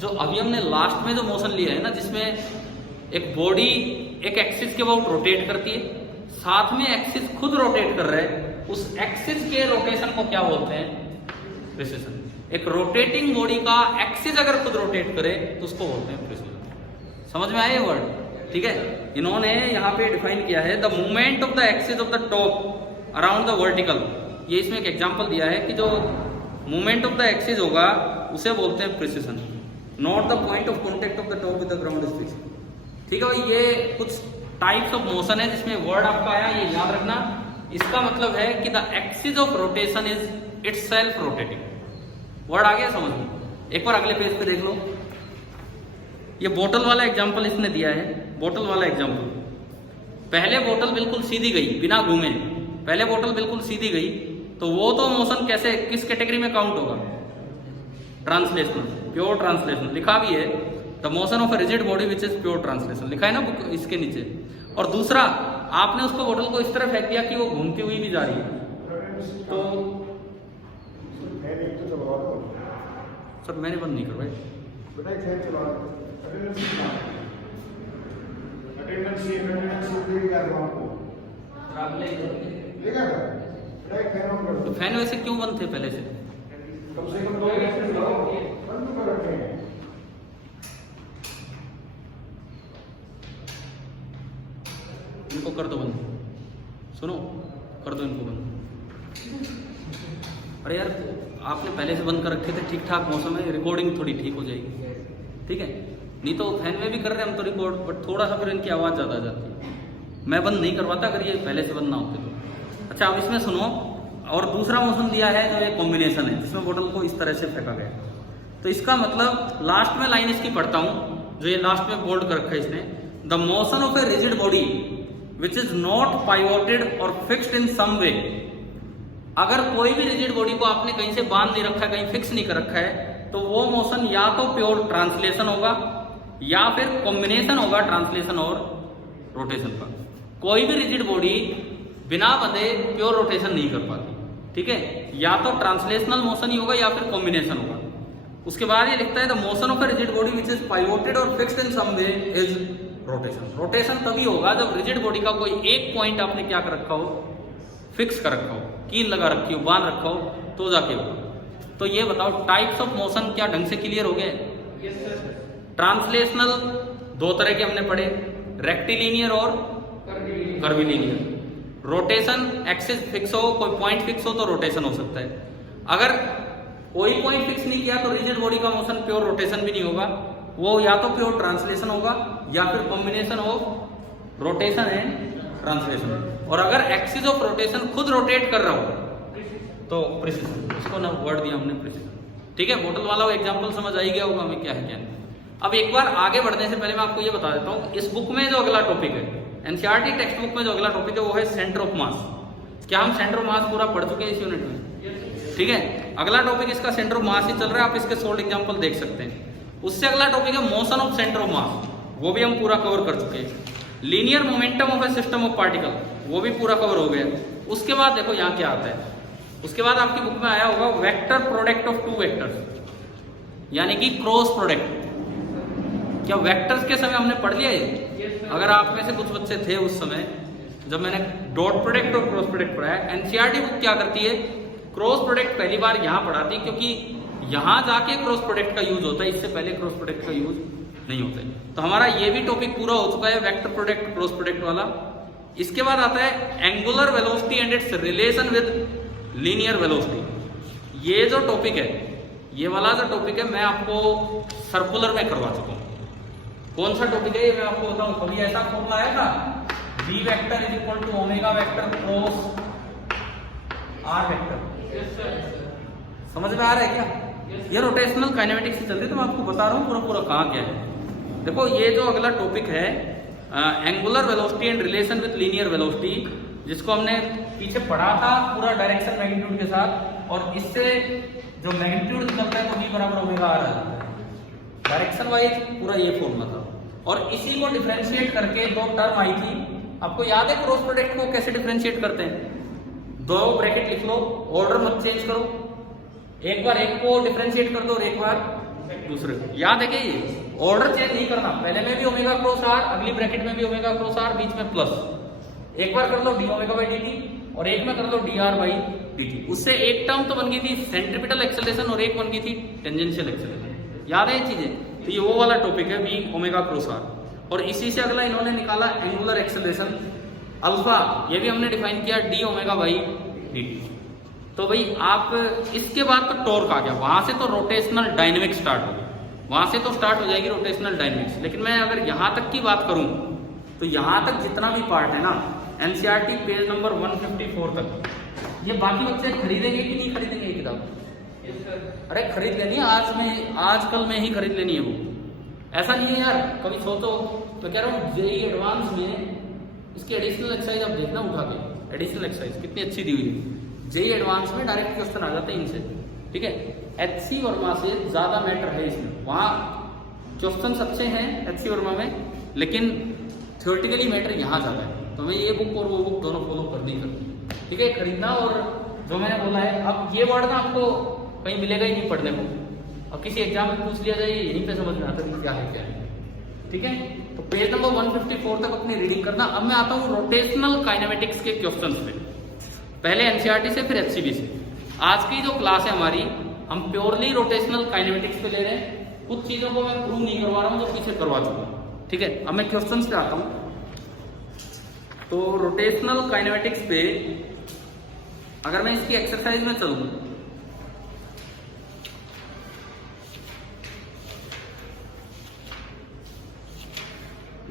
जो अभी हमने लास्ट में जो मोशन लिया है ना, जिसमें एक बॉडी एक एक्सिस के अबाउट रोटेट करती है, साथ में एक्सिस खुद रोटेट कर रहा है, उस एक्सिस के रोटेशन को क्या बोलते हैं? प्रिसिशन। एक रोटेटिंग बॉडी का एक्सिस अगर खुद रोटेट करे तो उसको बोलते हैं प्रिसिशन। समझ में आया वर्ड? ठीक है। इन्होंने यहाँ पे डिफाइन किया है, the movement of the axis of the top around the vertical. ये इसमें एक एग्जांपल दिया है कि जो मूवमेंट ऑफ द एक्सिस होगा उसे बोलते हैं precision, not the point of contact of the top with the ground is fixed. ठीक है भाई, ये कुछ टाइप्स ऑफ मोशन है जिसमें वर्ड आपका आया, ये याद रखना। इसका मतलब है कि the axis of rotation is itself rotating. Word आ गया समझ में? एक बार अगले पेज पे देख लो, ये बोतल वाला एग्जांपल इसने दिया है। बोतल वाला एग्जांपल, पहले बोतल बिल्कुल सीधी गई बिना घूमे, पहले बोतल बिल्कुल सीधी गई, तो वो तो मोशन कैसे, किस कैटेगरी में काउंट होगा? Translational, pure translational. लिखा भी है the motion of a rigid body which is pure translational, लिखा है ना बुक इसके नीचे। और दूसरा, आपने उसको बोतल को इस तरह फेंक दिया कि वो घूमती हुई भी जा रही है, तो सर मैंने बंद नहीं करवाई। तो फैन वैसे क्यों बंद थे पहले से? कम से कम 2 बंद कर रखे हैं। इनको कर दो बंद, सुनो, कर दो इनको बंद। अरे यार आपने पहले से बंद कर रखे थे, ठीक ठाक मौसम है, रिकॉर्डिंग थोड़ी ठीक हो जाएगी। ठीक है, नहीं तो फैन में भी कर रहे हैं हम तो रिकॉर्ड, बट थोड़ा सा फिर इनकी आवाज़ ज़्यादा आ जाती है। मैं बंद नहीं करवाता अगर ये पहले से बंद ना होते तो। अच्छा अब इसमें सुनो, और दूसरा मोशन दिया है जो एक कॉम्बिनेशन है जिसमें बोतल को इस तरह से फेंका गया। तो इसका मतलब लास्ट में लाइन इसकी पढ़ता हूँ, जो ये लास्ट में बोल्ड कर रखा है इसने, the motion of a rigid body which is not pivoted और फिक्स्ड इन सम वे। अगर कोई भी रिजिड बॉडी को आपने कहीं से बांध नहीं रखा है, कहीं फिक्स नहीं कर रखा है, तो वो मोशन या तो प्योर ट्रांसलेशन होगा या फिर कॉम्बिनेशन होगा ट्रांसलेशन और रोटेशन का। कोई भी रिजिड बॉडी बिना बंधे प्योर रोटेशन नहीं कर पाती। ठीक है, या तो ट्रांसलेशनल मोशन ही होगा या फिर कॉम्बिनेशन होगा। उसके बाद ये लिखता है the motion of a rigid body which is pivoted और fixed in some way is rotation. Rotation तभी होगा जब रिजिड बॉडी का कोई एक पॉइंट आपने क्या कर रखा हो, फिक्स कर रखा हो, कील लगा रखी हो, बांध रखा हो, तो जाके होगा। तो ये बताओ टाइप्स ऑफ मोशन क्या ढंग से क्लियर हो गए? ट्रांसलेशनल दो तरह के हमने पढ़े, रेक्टिलिनियर और कर्विलिनियर। रोटेशन एक्सिस फिक्स हो, कोई पॉइंट फिक्स हो तो रोटेशन हो सकता है। अगर कोई पॉइंट फिक्स नहीं किया तो रिजिड बॉडी का मोशन प्योर रोटेशन भी नहीं होगा, वो या तो प्योर ट्रांसलेशन होगा या फिर combination of rotation and translation. और अगर एक्सिस ऑफ रोटेशन खुद रोटेट कर रहा हो तो प्रिसिजन, इसको ना वर्ड दिया हमने प्रिसिजन। ठीक है, बोतल वाला एग्जांपल समझ आ ही गया होगा हमें क्या है क्या नहीं। अब एक बार आगे बढ़ने से पहले मैं आपको ये बता देता हूँ, इस बुक में जो अगला टॉपिक है, एनसीईआरटी टेक्स्ट बुक में जो अगला टॉपिक है वो है सेंटर ऑफ मास। क्या हम सेंटर ऑफ मास पूरा पढ़ चुके हैं इस यूनिट में? ठीक है, अगला टॉपिक इसका सेंटर ऑफ मास ही चल रहा है, आप इसके सोल्ड एग्जांपल देख सकते हैं। उससे अगला टॉपिक है motion of centre of mass, वो भी हम पूरा कवर कर चुके हैं। Linear momentum of A system of particle, वो भी पूरा कवर हो गया। उसके बाद देखो यहाँ क्या आता है, उसके बाद आपकी बुक में आया होगा vector product of two vectors, यानी कि क्रॉस प्रोडक्ट। क्या वेक्टर्स के समय हमने पढ़ लिया ये? अगर आप में से कुछ बच्चे थे उस समय जब मैंने डॉट प्रोडक्ट और क्रॉस प्रोडक्ट पढ़ाया, एनसीईआरटी बुक क्या करती है, क्रॉस प्रोडक्ट पहली बार यहाँ पढ़ाती है, क्योंकि यहाँ जाके क्रॉस प्रोडक्ट का यूज होता है, इससे पहले क्रॉस प्रोडक्ट का यूज नहीं होता है। तो हमारा ये भी टॉपिक पूरा हो चुका है, वेक्टर प्रोडक्ट क्रॉस प्रोडक्ट वाला। इसके बाद आता है angular velocity and it's relation with linear velocity. ये जो टॉपिक है, ये वाला जो टॉपिक है मैं आपको सर्कुलर में करवा चुका हूँ। कौन सा टॉपिक है ये मैं आपको बताऊं। कभी ऐसा फॉर्मूला आया था, v vector is equal to omega vector cross r vector. समझ में आ रहा है क्या? ये रोटेशनल काइनेमेटिक्स से चल रही है, तो मैं आपको बता रहा हूँ पूरा कहाँ क्या है। देखो ये जो अगला टॉपिक है angular velocity and relation with linear velocity, जिसको हमने पीछे पढ़ा था पूरा डायरेक्शन मैग्नीट्यूड के साथ, और इससे जो मैग्नीट्यूड निकलता है तो v बराबर ओमेगा r आ जाता है। डायरेक्शन वाइज पूरा ये फॉर्मूला था, और इसी को डिफरेंशिएट करके दो टर्म आई थी। आपको याद है क्रॉस प्रोडक्ट को कैसे डिफरेंशिएट करते हैं? दो ब्रैकेट लिख लो, ऑर्डर मत चेंज करो, एक बार एक को डिफरेंशिएट कर दो और एक बार दूसरे को। याद है क्या? ये ऑर्डर चेंज नहीं करना, पहले में भी ओमेगा क्रॉस r, अगली ब्रैकेट में भी ओमेगा क्रॉस r, बीच में प्लस। एक बार कर लो D omega by D T और एक में कर लो D R by D T. उससे एक टर्म तो बन गई थी सेंट्रीपिटल एक्सेलरेशन और एक बन गई थी टेंजेंशियल एक्सेलरेशन। याद है ये चीजें? तो ये वो वाला टॉपिक है वी ओमेगा क्रॉस r। और इसी से अगला इन्होंने निकाला एंगुलर एक्सेलरेशन अल्फा, ये भी हमने डिफाइन किया D omega by D T. तो भाई आप इसके बाद तो टॉर्क आ गया, वहां से तो रोटेशनल डायनेमिक्स स्टार्ट हो गया, वहां से तो स्टार्ट हो जाएगी रोटेशनल डायनेमिक्स। लेकिन मैं अगर यहाँ तक की बात करूं तो यहाँ तक जितना भी पार्ट है ना एनसीईआरटी पेज नंबर 154 तक, ये बाकी बच्चे खरीदेंगे कि नहीं खरीदेंगे ये किताब? अरे खरीद लेनी है, आजकल में ही खरीद लेनी है वो। ऐसा नहीं है यार, कभी सोचो। तो कह रहा हूँ जेई एडवांस में इसकी एडिशनल एक्सरसाइज आप देखना उठा के, एडिशनल एक्सरसाइज कितनी अच्छी दी हुई है। जेई एडवांस में डायरेक्ट क्वेश्चन आ जाते हैं इनसे, ठीक है। एचसी वर्मा से ज्यादा मैटर है इसमें, वहाँ क्वेश्चन अच्छे हैं एचसी वर्मा में, लेकिन थ्योरेटिकली मैटर यहाँ ज्यादा है। तो मैं ये बुक और वो बुक दोनों फॉलो कर दी करती, ठीक है, खरीदना। और जो मैंने बोला है, अब ये वर्ड ना आपको कहीं मिलेगा ही नहीं पढ़ने को, और किसी एग्जाम में पूछ लिया जाए यहीं पे समझ में आता है क्या है क्या है, ठीक है। तो पेज नंबर 154 तक अपनी रीडिंग करना। अब मैं आता हूँ रोटेशनल काइनेमेटिक्स के क्वेश्चंस पे, पहले एनसीईआरटी से फिर एचसीबी से। आज की जो क्लास है हमारी, हम प्योरली रोटेशनल काइनेमेटिक्स पे ले रहे हैं। कुछ चीजों को मैं प्रूव नहीं करवा रहा हूँ, जो पीछे करवा चुका हूँ, ठीक है। अब मैं क्वेश्चंस पे आता हूँ। तो रोटेशनल काइनेमेटिक्स पे अगर मैं इसकी एक्सरसाइज में चलूँ,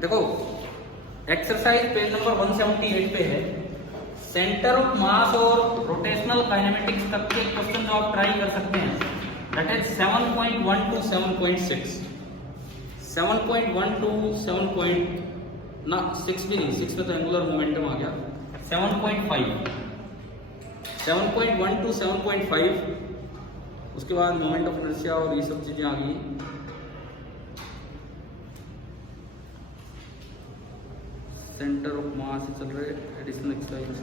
देखो एक्सरसाइज पेज नंबर 178 पे है। सेंटर ऑफ मास और रोटेशनल काइनेमेटिक्स तक के क्वेश्चन जो आप ट्राई कर सकते हैं, दैट इज 7.1 to 7.6। 7.1 to 7.6 भी नहीं, 6 में तो एंगुलर मोमेंटम आ गया। 7.5, 7.1 to 7.5, उसके बाद मोमेंट ऑफ इनर्शिया और ये सब चीजें आ गई। सेंटर ऑफ मास चल रहे, एडिशनल एक्सरसाइज,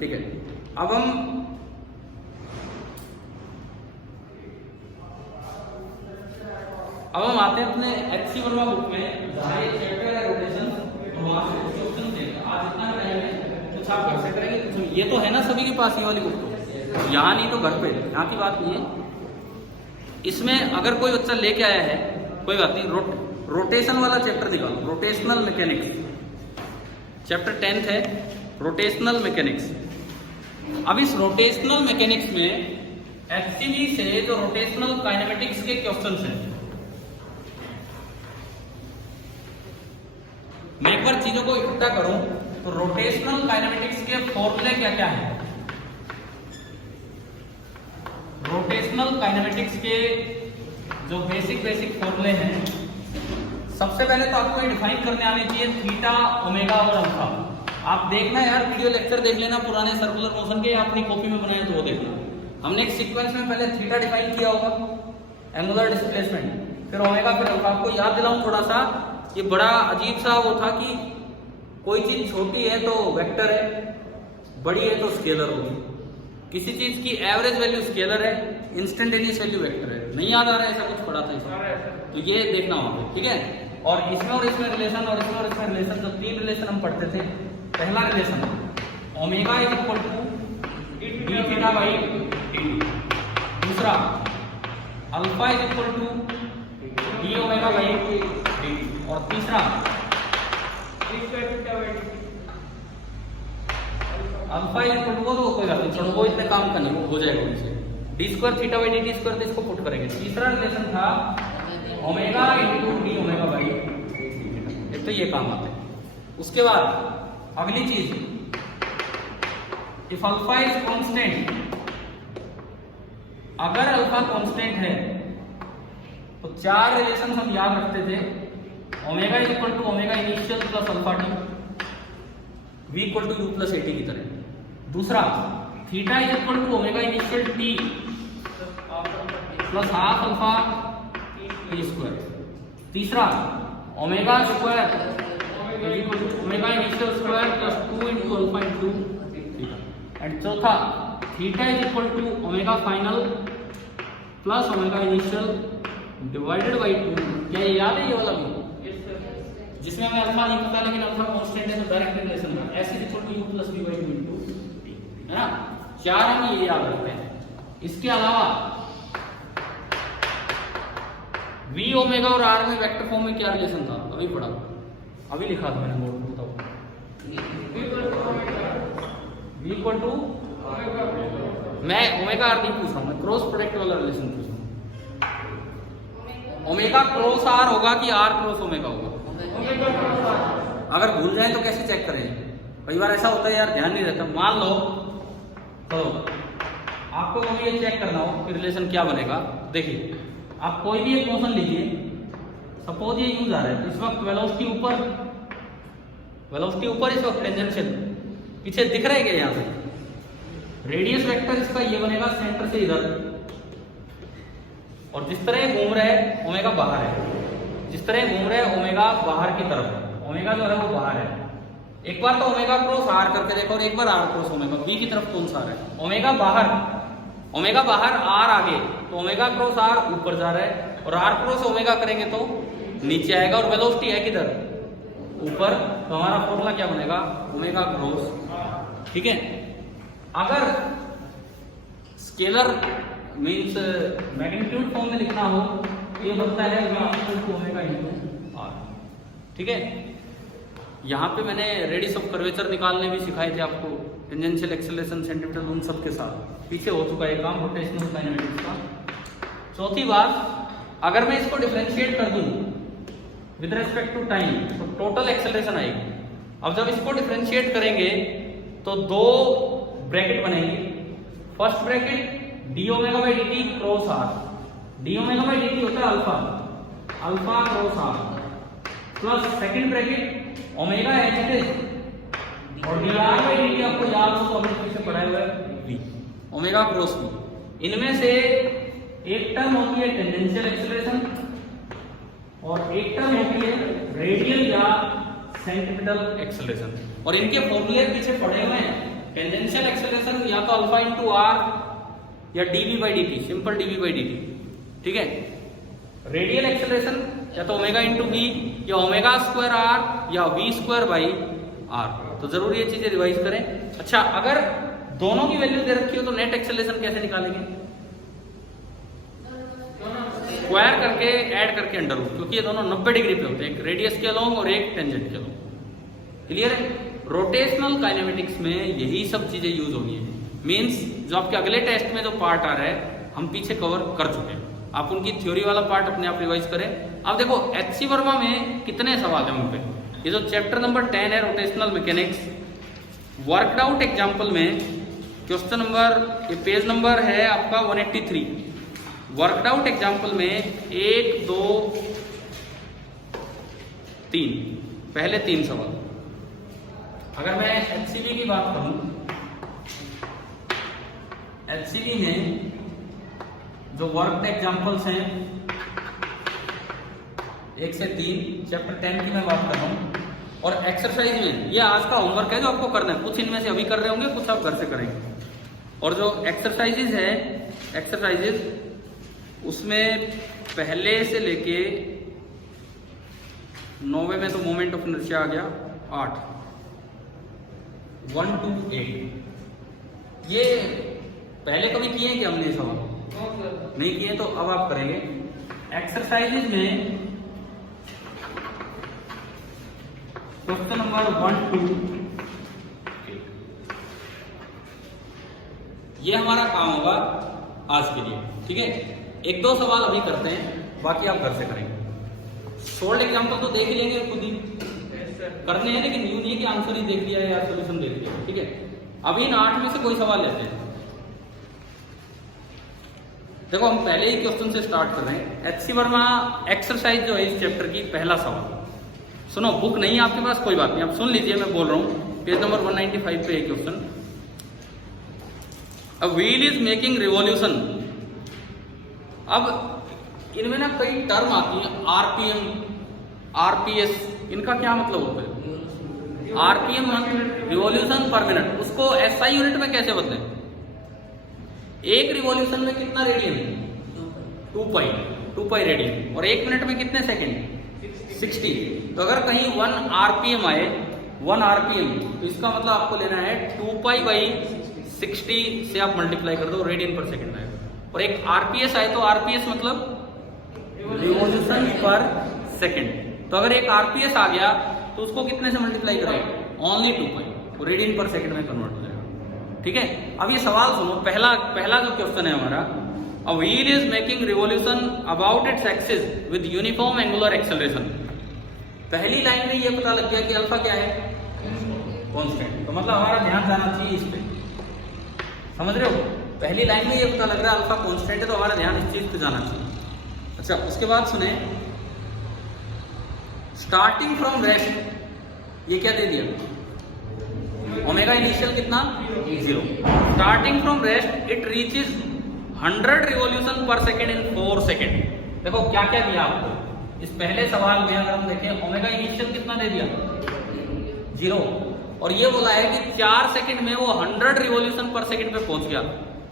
ठीक है। अब हम अब हम आते हैं अपने HC वर्मा बुक में, जहाँ ये चैप्टर है रोटेशन, और वहाँ से कुछ क्वेश्चन देंगे। आज इतना टाइम है कुछ आप कर सकते हैं। ये तो है ना सभी के पास ये वाली बुक, तो यहाँ नहीं तो घर पे, यहाँ की बात नहीं है। इसमें अगर कोई बच्चा लेके आया है कोई बात नहीं, रोटेशन वाला चैप्टर निकालो, रोटेशनल मैकेनिक्स, चैप्टर 10th है रोटेशनल मैकेनिक्स। अब इस रोटेशनल मैकेनिक्स में HCV से जो रोटेशनल काइनेमेटिक्स के क्वेश्चंस हैं, मैं एक बार चीजों को इकट्ठा करूं तो रोटेशनल काइनेमेटिक्स के फॉर्मूले क्या क्या हैं। रोटेशनल काइनेमेटिक्स के जो बेसिक फॉर्मूले हैं, सबसे पहले तो आपको ये डिफाइन करने आने चाहिए थीटा, ओमेगा और अल्फा। आप देखना यार, वीडियो लेक्चर देख लेना पुराने सर्कुलर मोशन के, अपनी कॉपी में बनाए तो वो देखना। हमने एक सीक्वेंस में पहले थीटा डिफाइन किया होगा, एंगुलर डिस्प्लेसमेंट, फिर ओमेगा, फिर अल्फा। आपको याद दिलाऊं थोड़ा सा, ये बड़ा अजीब सा वो था कि कोई चीज छोटी है तो वेक्टर है, बड़ी है तो स्केलर होगी। किसी चीज की एवरेज वैल्यू स्केलर है, इंस्टेंटेनियस वैल्यू वेक्टर है। नहीं याद आ रहा है? ऐसा कुछ पढ़ा था इसमें, तो ये देखना होगा, ठीक है। और इसमें रिलेशन, और इसमें रिलेशन, जो 3 रिलेशन हम पढ़ते थे। पहला relation omega is equal to D theta by D. दूसरा alpha is equal to D omega by D. और तीसरा अल्फा इज इक्वल टू, वो तो कोई बात नहीं, छोड़ो, वो इतने काम का नहीं, वो हो जाएगा उनसे। D square theta by D square, इसको पुट करेंगे। तीसरा रिलेशन था omega into D omega by D. एक तो ये काम आता है। उसके बाद अगली चीज, इफ अल्फा इज कांस्टेंट, अगर अल्फा कांस्टेंट है तो 4 रिलेशन हम याद रखते थे। Omega is equal to omega initial plus alpha T, V equal to U plus AT की तरह। दूसरा theta is equal to omega initial T plus half alpha T square. तीसरा omega square omega initial square plus 2 into alpha into theta. And चौथा theta is equal to omega final plus omega initial divided by 2। क्या ये याद है ये वाला भी, जिसमें हमें अल्फा नहीं पता लेकिन अल्फा कांस्टेंट है तो डायरेक्ट रिलेशन है, S is equal to U plus B by 2 into T, है ना। 4 हम ये याद रखते हैं। इसके अलावा वी ओमेगा और आर में वेक्टर फॉर्म में क्या रिलेशन था, अभी पढ़ा, अभी लिखा था मैंने बोर्ड में, बताओ। वी इक्वल टू, मैं ओमेगा आर नहीं पूछ रहा हूं, मैं क्रॉस प्रोडक्ट वाला रिलेशन पूछ रहा हूं। ओमेगा क्रॉस आर होगा कि आर क्रॉस ओमेगा होगा? अगर भूल जाए तो कैसे चेक करें? कई बार ऐसा होता है यार, ध्यान नहीं रहता। मान लो तो आपको कभी ये चेक करना हो कि रिलेशन क्या बनेगा। देखिए, आप कोई भी एक मोशन लीजिए, सपोज ये यूज आ रहा है तो इस वक्त वेलोसिटी ऊपर, इस वक्त टेंजेंशियल पीछे दिख रहे हैं। यहाँ से रेडियस वेक्टर इसका ये बनेगा सेंटर से इधर, और जिस तरह घूम रहा है ओमेगा बाहर है, जिस तरह घूम रहा है ओमेगा बाहर की तरफ है, ओमेगा जो है वो बाहर है। एक बार तो ओमेगा क्रॉस आर करके देखो और एक बार आर क्रॉस ओमेगा, बी की तरफ कौन सा आ रहा है? ओमेगा बाहर आर आगे, तो ओमेगा क्रॉस आर ऊपर जा रहा है, और आर क्रॉस ओमेगा करेंगे तो नीचे आएगा, और वेलोसिटी है किधर? ऊपर। तो हमारा फॉर्मूला क्या बनेगा? ओमेगा क्रॉस, ठीक है। अगर स्केलर मीन्स मैग्नीट्यूड फॉर्म में लिखना हो ये बनता है ओमेगा इंटू आर, ठीक है। यहाँ पे मैंने रेडियस ऑफ कर्वेचर निकालने भी सिखाए थे आपको, टेंजेंशियल एक्सेलरेशन, सेंटीमीटर, उन सब के साथ। पीछे हो चुका है काम रोटेशनल काइनेमेटिक्स का। चौथी बात, अगर मैं इसको डिफरेंशिएट कर दूं विद रिस्पेक्ट टू टाइम तो टोटल एक्सेलरेशन आएगी। अब जब इसको डिफरेंशिएट करेंगे तो 2 ब्रैकेट बनेंगे। First bracket D omega by D T cross R, D omega by D T होता है alpha cross R, plus second bracket omega H और D R by D T, आपको याद हो तो हमने पीछे पढ़ाया हुआ है वी, ओमेगा क्रॉस वी। इनमें से एक टर्म होती है टेंजेंशियल एक्सेलरेशन और एक टर्म होती है रेडियल या सेंटीमीटल एक्सेलरेशन, और इनके फॉर्मूले पीछे पढ़े हुए हैं। टेंजेंशियल एक्सेलरेशन या तो अल्फा इंटू आर या dv by D t, simple dv by D t, ठीक है। रेडियल एक्सेलरेशन या तो ओमेगा इंटू वी या ओमेगा स्क्वायर आर या वी स्क्वायर बाई आर। तो जरूरी ये चीजें रिवाइज करें। अच्छा, अगर दोनों की वैल्यू दे रखी हो तो नेट एक्सेलरेशन कैसे निकालेंगे? स्क्वायर करके ऐड करके अंडर रूट, क्योंकि ये दोनों 90 डिग्री पे होते हैं, एक रेडियस के अलोंग और एक टेंजेंट के अलोंग। क्लियर है? रोटेशनल काइनेमेटिक्स में यही सब चीजें यूज होनी है। मींस जो आपके अगले टेस्ट में जो पार्ट आ रहा है हम पीछे कवर कर चुके हैं, आप उनकी थ्योरी वाला पार्ट अपने आप रिवाइज करें। अब देखो एचसी वर्मा में कितने सवाल हैं उन पे। ये जो चैप्टर नंबर 10 है rotational mechanics, worked out example में क्वेश्चन नंबर, ये पेज नंबर है आपका 183। वर्कड आउट एग्जाम्पल में 1 2 3 पहले 3 सवाल। अगर मैं एचसीवी की बात करूं, एचसीवी में जो वर्कड एग्जाम्पल्स हैं 1 से 3, चैप्टर 10 की मैं बात कर रहा हूं। और एक्सरसाइज में ये आज का होमवर्क है जो आपको करना है, कुछ इनमें से अभी कर रहे होंगे, कुछ आप घर से करेंगे। और जो एक्सरसाइजेज है, एक्सरसाइजेज उसमें पहले से लेके 9वें में तो मोमेंट ऑफ इनर्शिया आ गया 8, 1 to 8। ये पहले कभी किए हैं कि हमने सवाल नहीं किए, तो अब आप करेंगे। एक्सरसाइजेज में क्वेश्चन नंबर 1 to 8 ये हमारा काम होगा आज के लिए, ठीक है। 1-2 सवाल अभी करते हैं, बाकी आप घर से करेंगे। सोल्ड एग्जाम्पल तो देख लेंगे खुद ही करने हैं, लेकिन यूं नहीं कि आंसर ही देख लिया है या सोल्यूशन देख लिया, ठीक है। अभी इन 8 में से कोई सवाल लेते हैं। देखो हम पहले ही क्वेश्चन से स्टार्ट कर रहे हैं। एचसी वर्मा एक्सरसाइज जो है इस चैप्टर की, पहला सवाल सुनो। बुक नहीं है आपके पास, कोई बात नहीं, आप सुन लीजिए, मैं बोल रहा हूं। पेज नंबर 195 पे एक question, a wheel is making revolution. अब इनमें ना कई टर्म आती है, आरपीएम, आरपीएस, इनका क्या मतलब होता है? आरपीएम रिवॉल्यूशन पर मिनट, उसको एसआई यूनिट में कैसे बदलें? एक रिवॉल्यूशन में कितना रेडियन? 2 pi radian. और 1 मिनट में कितने सेकंड? 60। तो अगर कहीं 1 आरपीएम आए, 1 आरपीएम, तो इसका मतलब आपको लेना है 2 पाई बाई 60 से आप मल्टीप्लाई कर दो, रेडियन पर सेकंड आएगा। और एक आरपीएस आए तो आरपीएस मतलब रिवॉल्यूशन पर सेकंड। तो अगर एक आरपीएस आ गया तो उसको कितने से मल्टीप्लाई करें? ओनली 2 पाई, तो रेडियन पर सेकंड में कन्वर्ट हो जाएगा, ठीक है। अब ये सवाल सुनो, पहला जो क्वेश्चन है हमारा, a wheel is making revolution about its axis with uniform angular acceleration. पहली लाइन में ये पता लग गया कि अल्फा क्या है? कांस्टेंट। तो मतलब हमारा ध्यान जाना चाहिए इस पे, समझ रहे हो? पहली लाइन में ये पता लग रहा है अल्फा कांस्टेंट है, तो हमारा ध्यान इस चीज पे जाना चाहिए। अच्छा, उसके बाद सुने, स्टार्टिंग फ्रॉम रेस्ट, ये क्या दे दिया? ओमेगा इनिशियल कितना? 0। Starting from rest it reaches 100 revolution पर सेकेंड इन 4 सेकेंड। देखो क्या क्या दिया आपको इस पहले सवाल में, अगर हम देखें ओमेगा इनिशियल कितना दे दिया? 0। और ये बोला है कि 4 सेकंड में वो 100 रिवॉल्यूशन पर सेकंड पे पहुंच गया।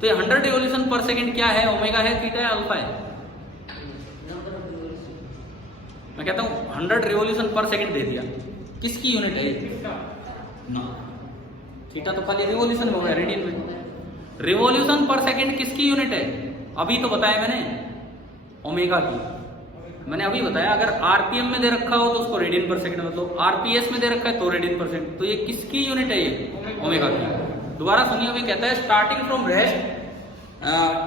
तो ये 100 रिवॉल्यूशन पर सेकंड क्या है? ओमेगा है, थीटा है, अल्फा है? मैं कहता हूं 100 रिवॉल्यूशन पर सेकंड दे दिया, किसकी यूनिट है ना? थीटा तो खाली रिवॉल्यूशन में हो गया, रेडियन में। रिवॉल्यूशन पर सेकंड किसकी यूनिट है? अभी तो बताया मैंने, ओमेगा की। मैंने अभी बताया, अगर आरपीएम में दे रखा हो तो उसको रेडियन पर सेकंड में, तो आरपीएस में दे रखा है तो रेडियन पर सेकंड। तो ये किसकी यूनिट है? ये ओमेगा की। दोबारा सुनिए, अभी कहता है starting from rest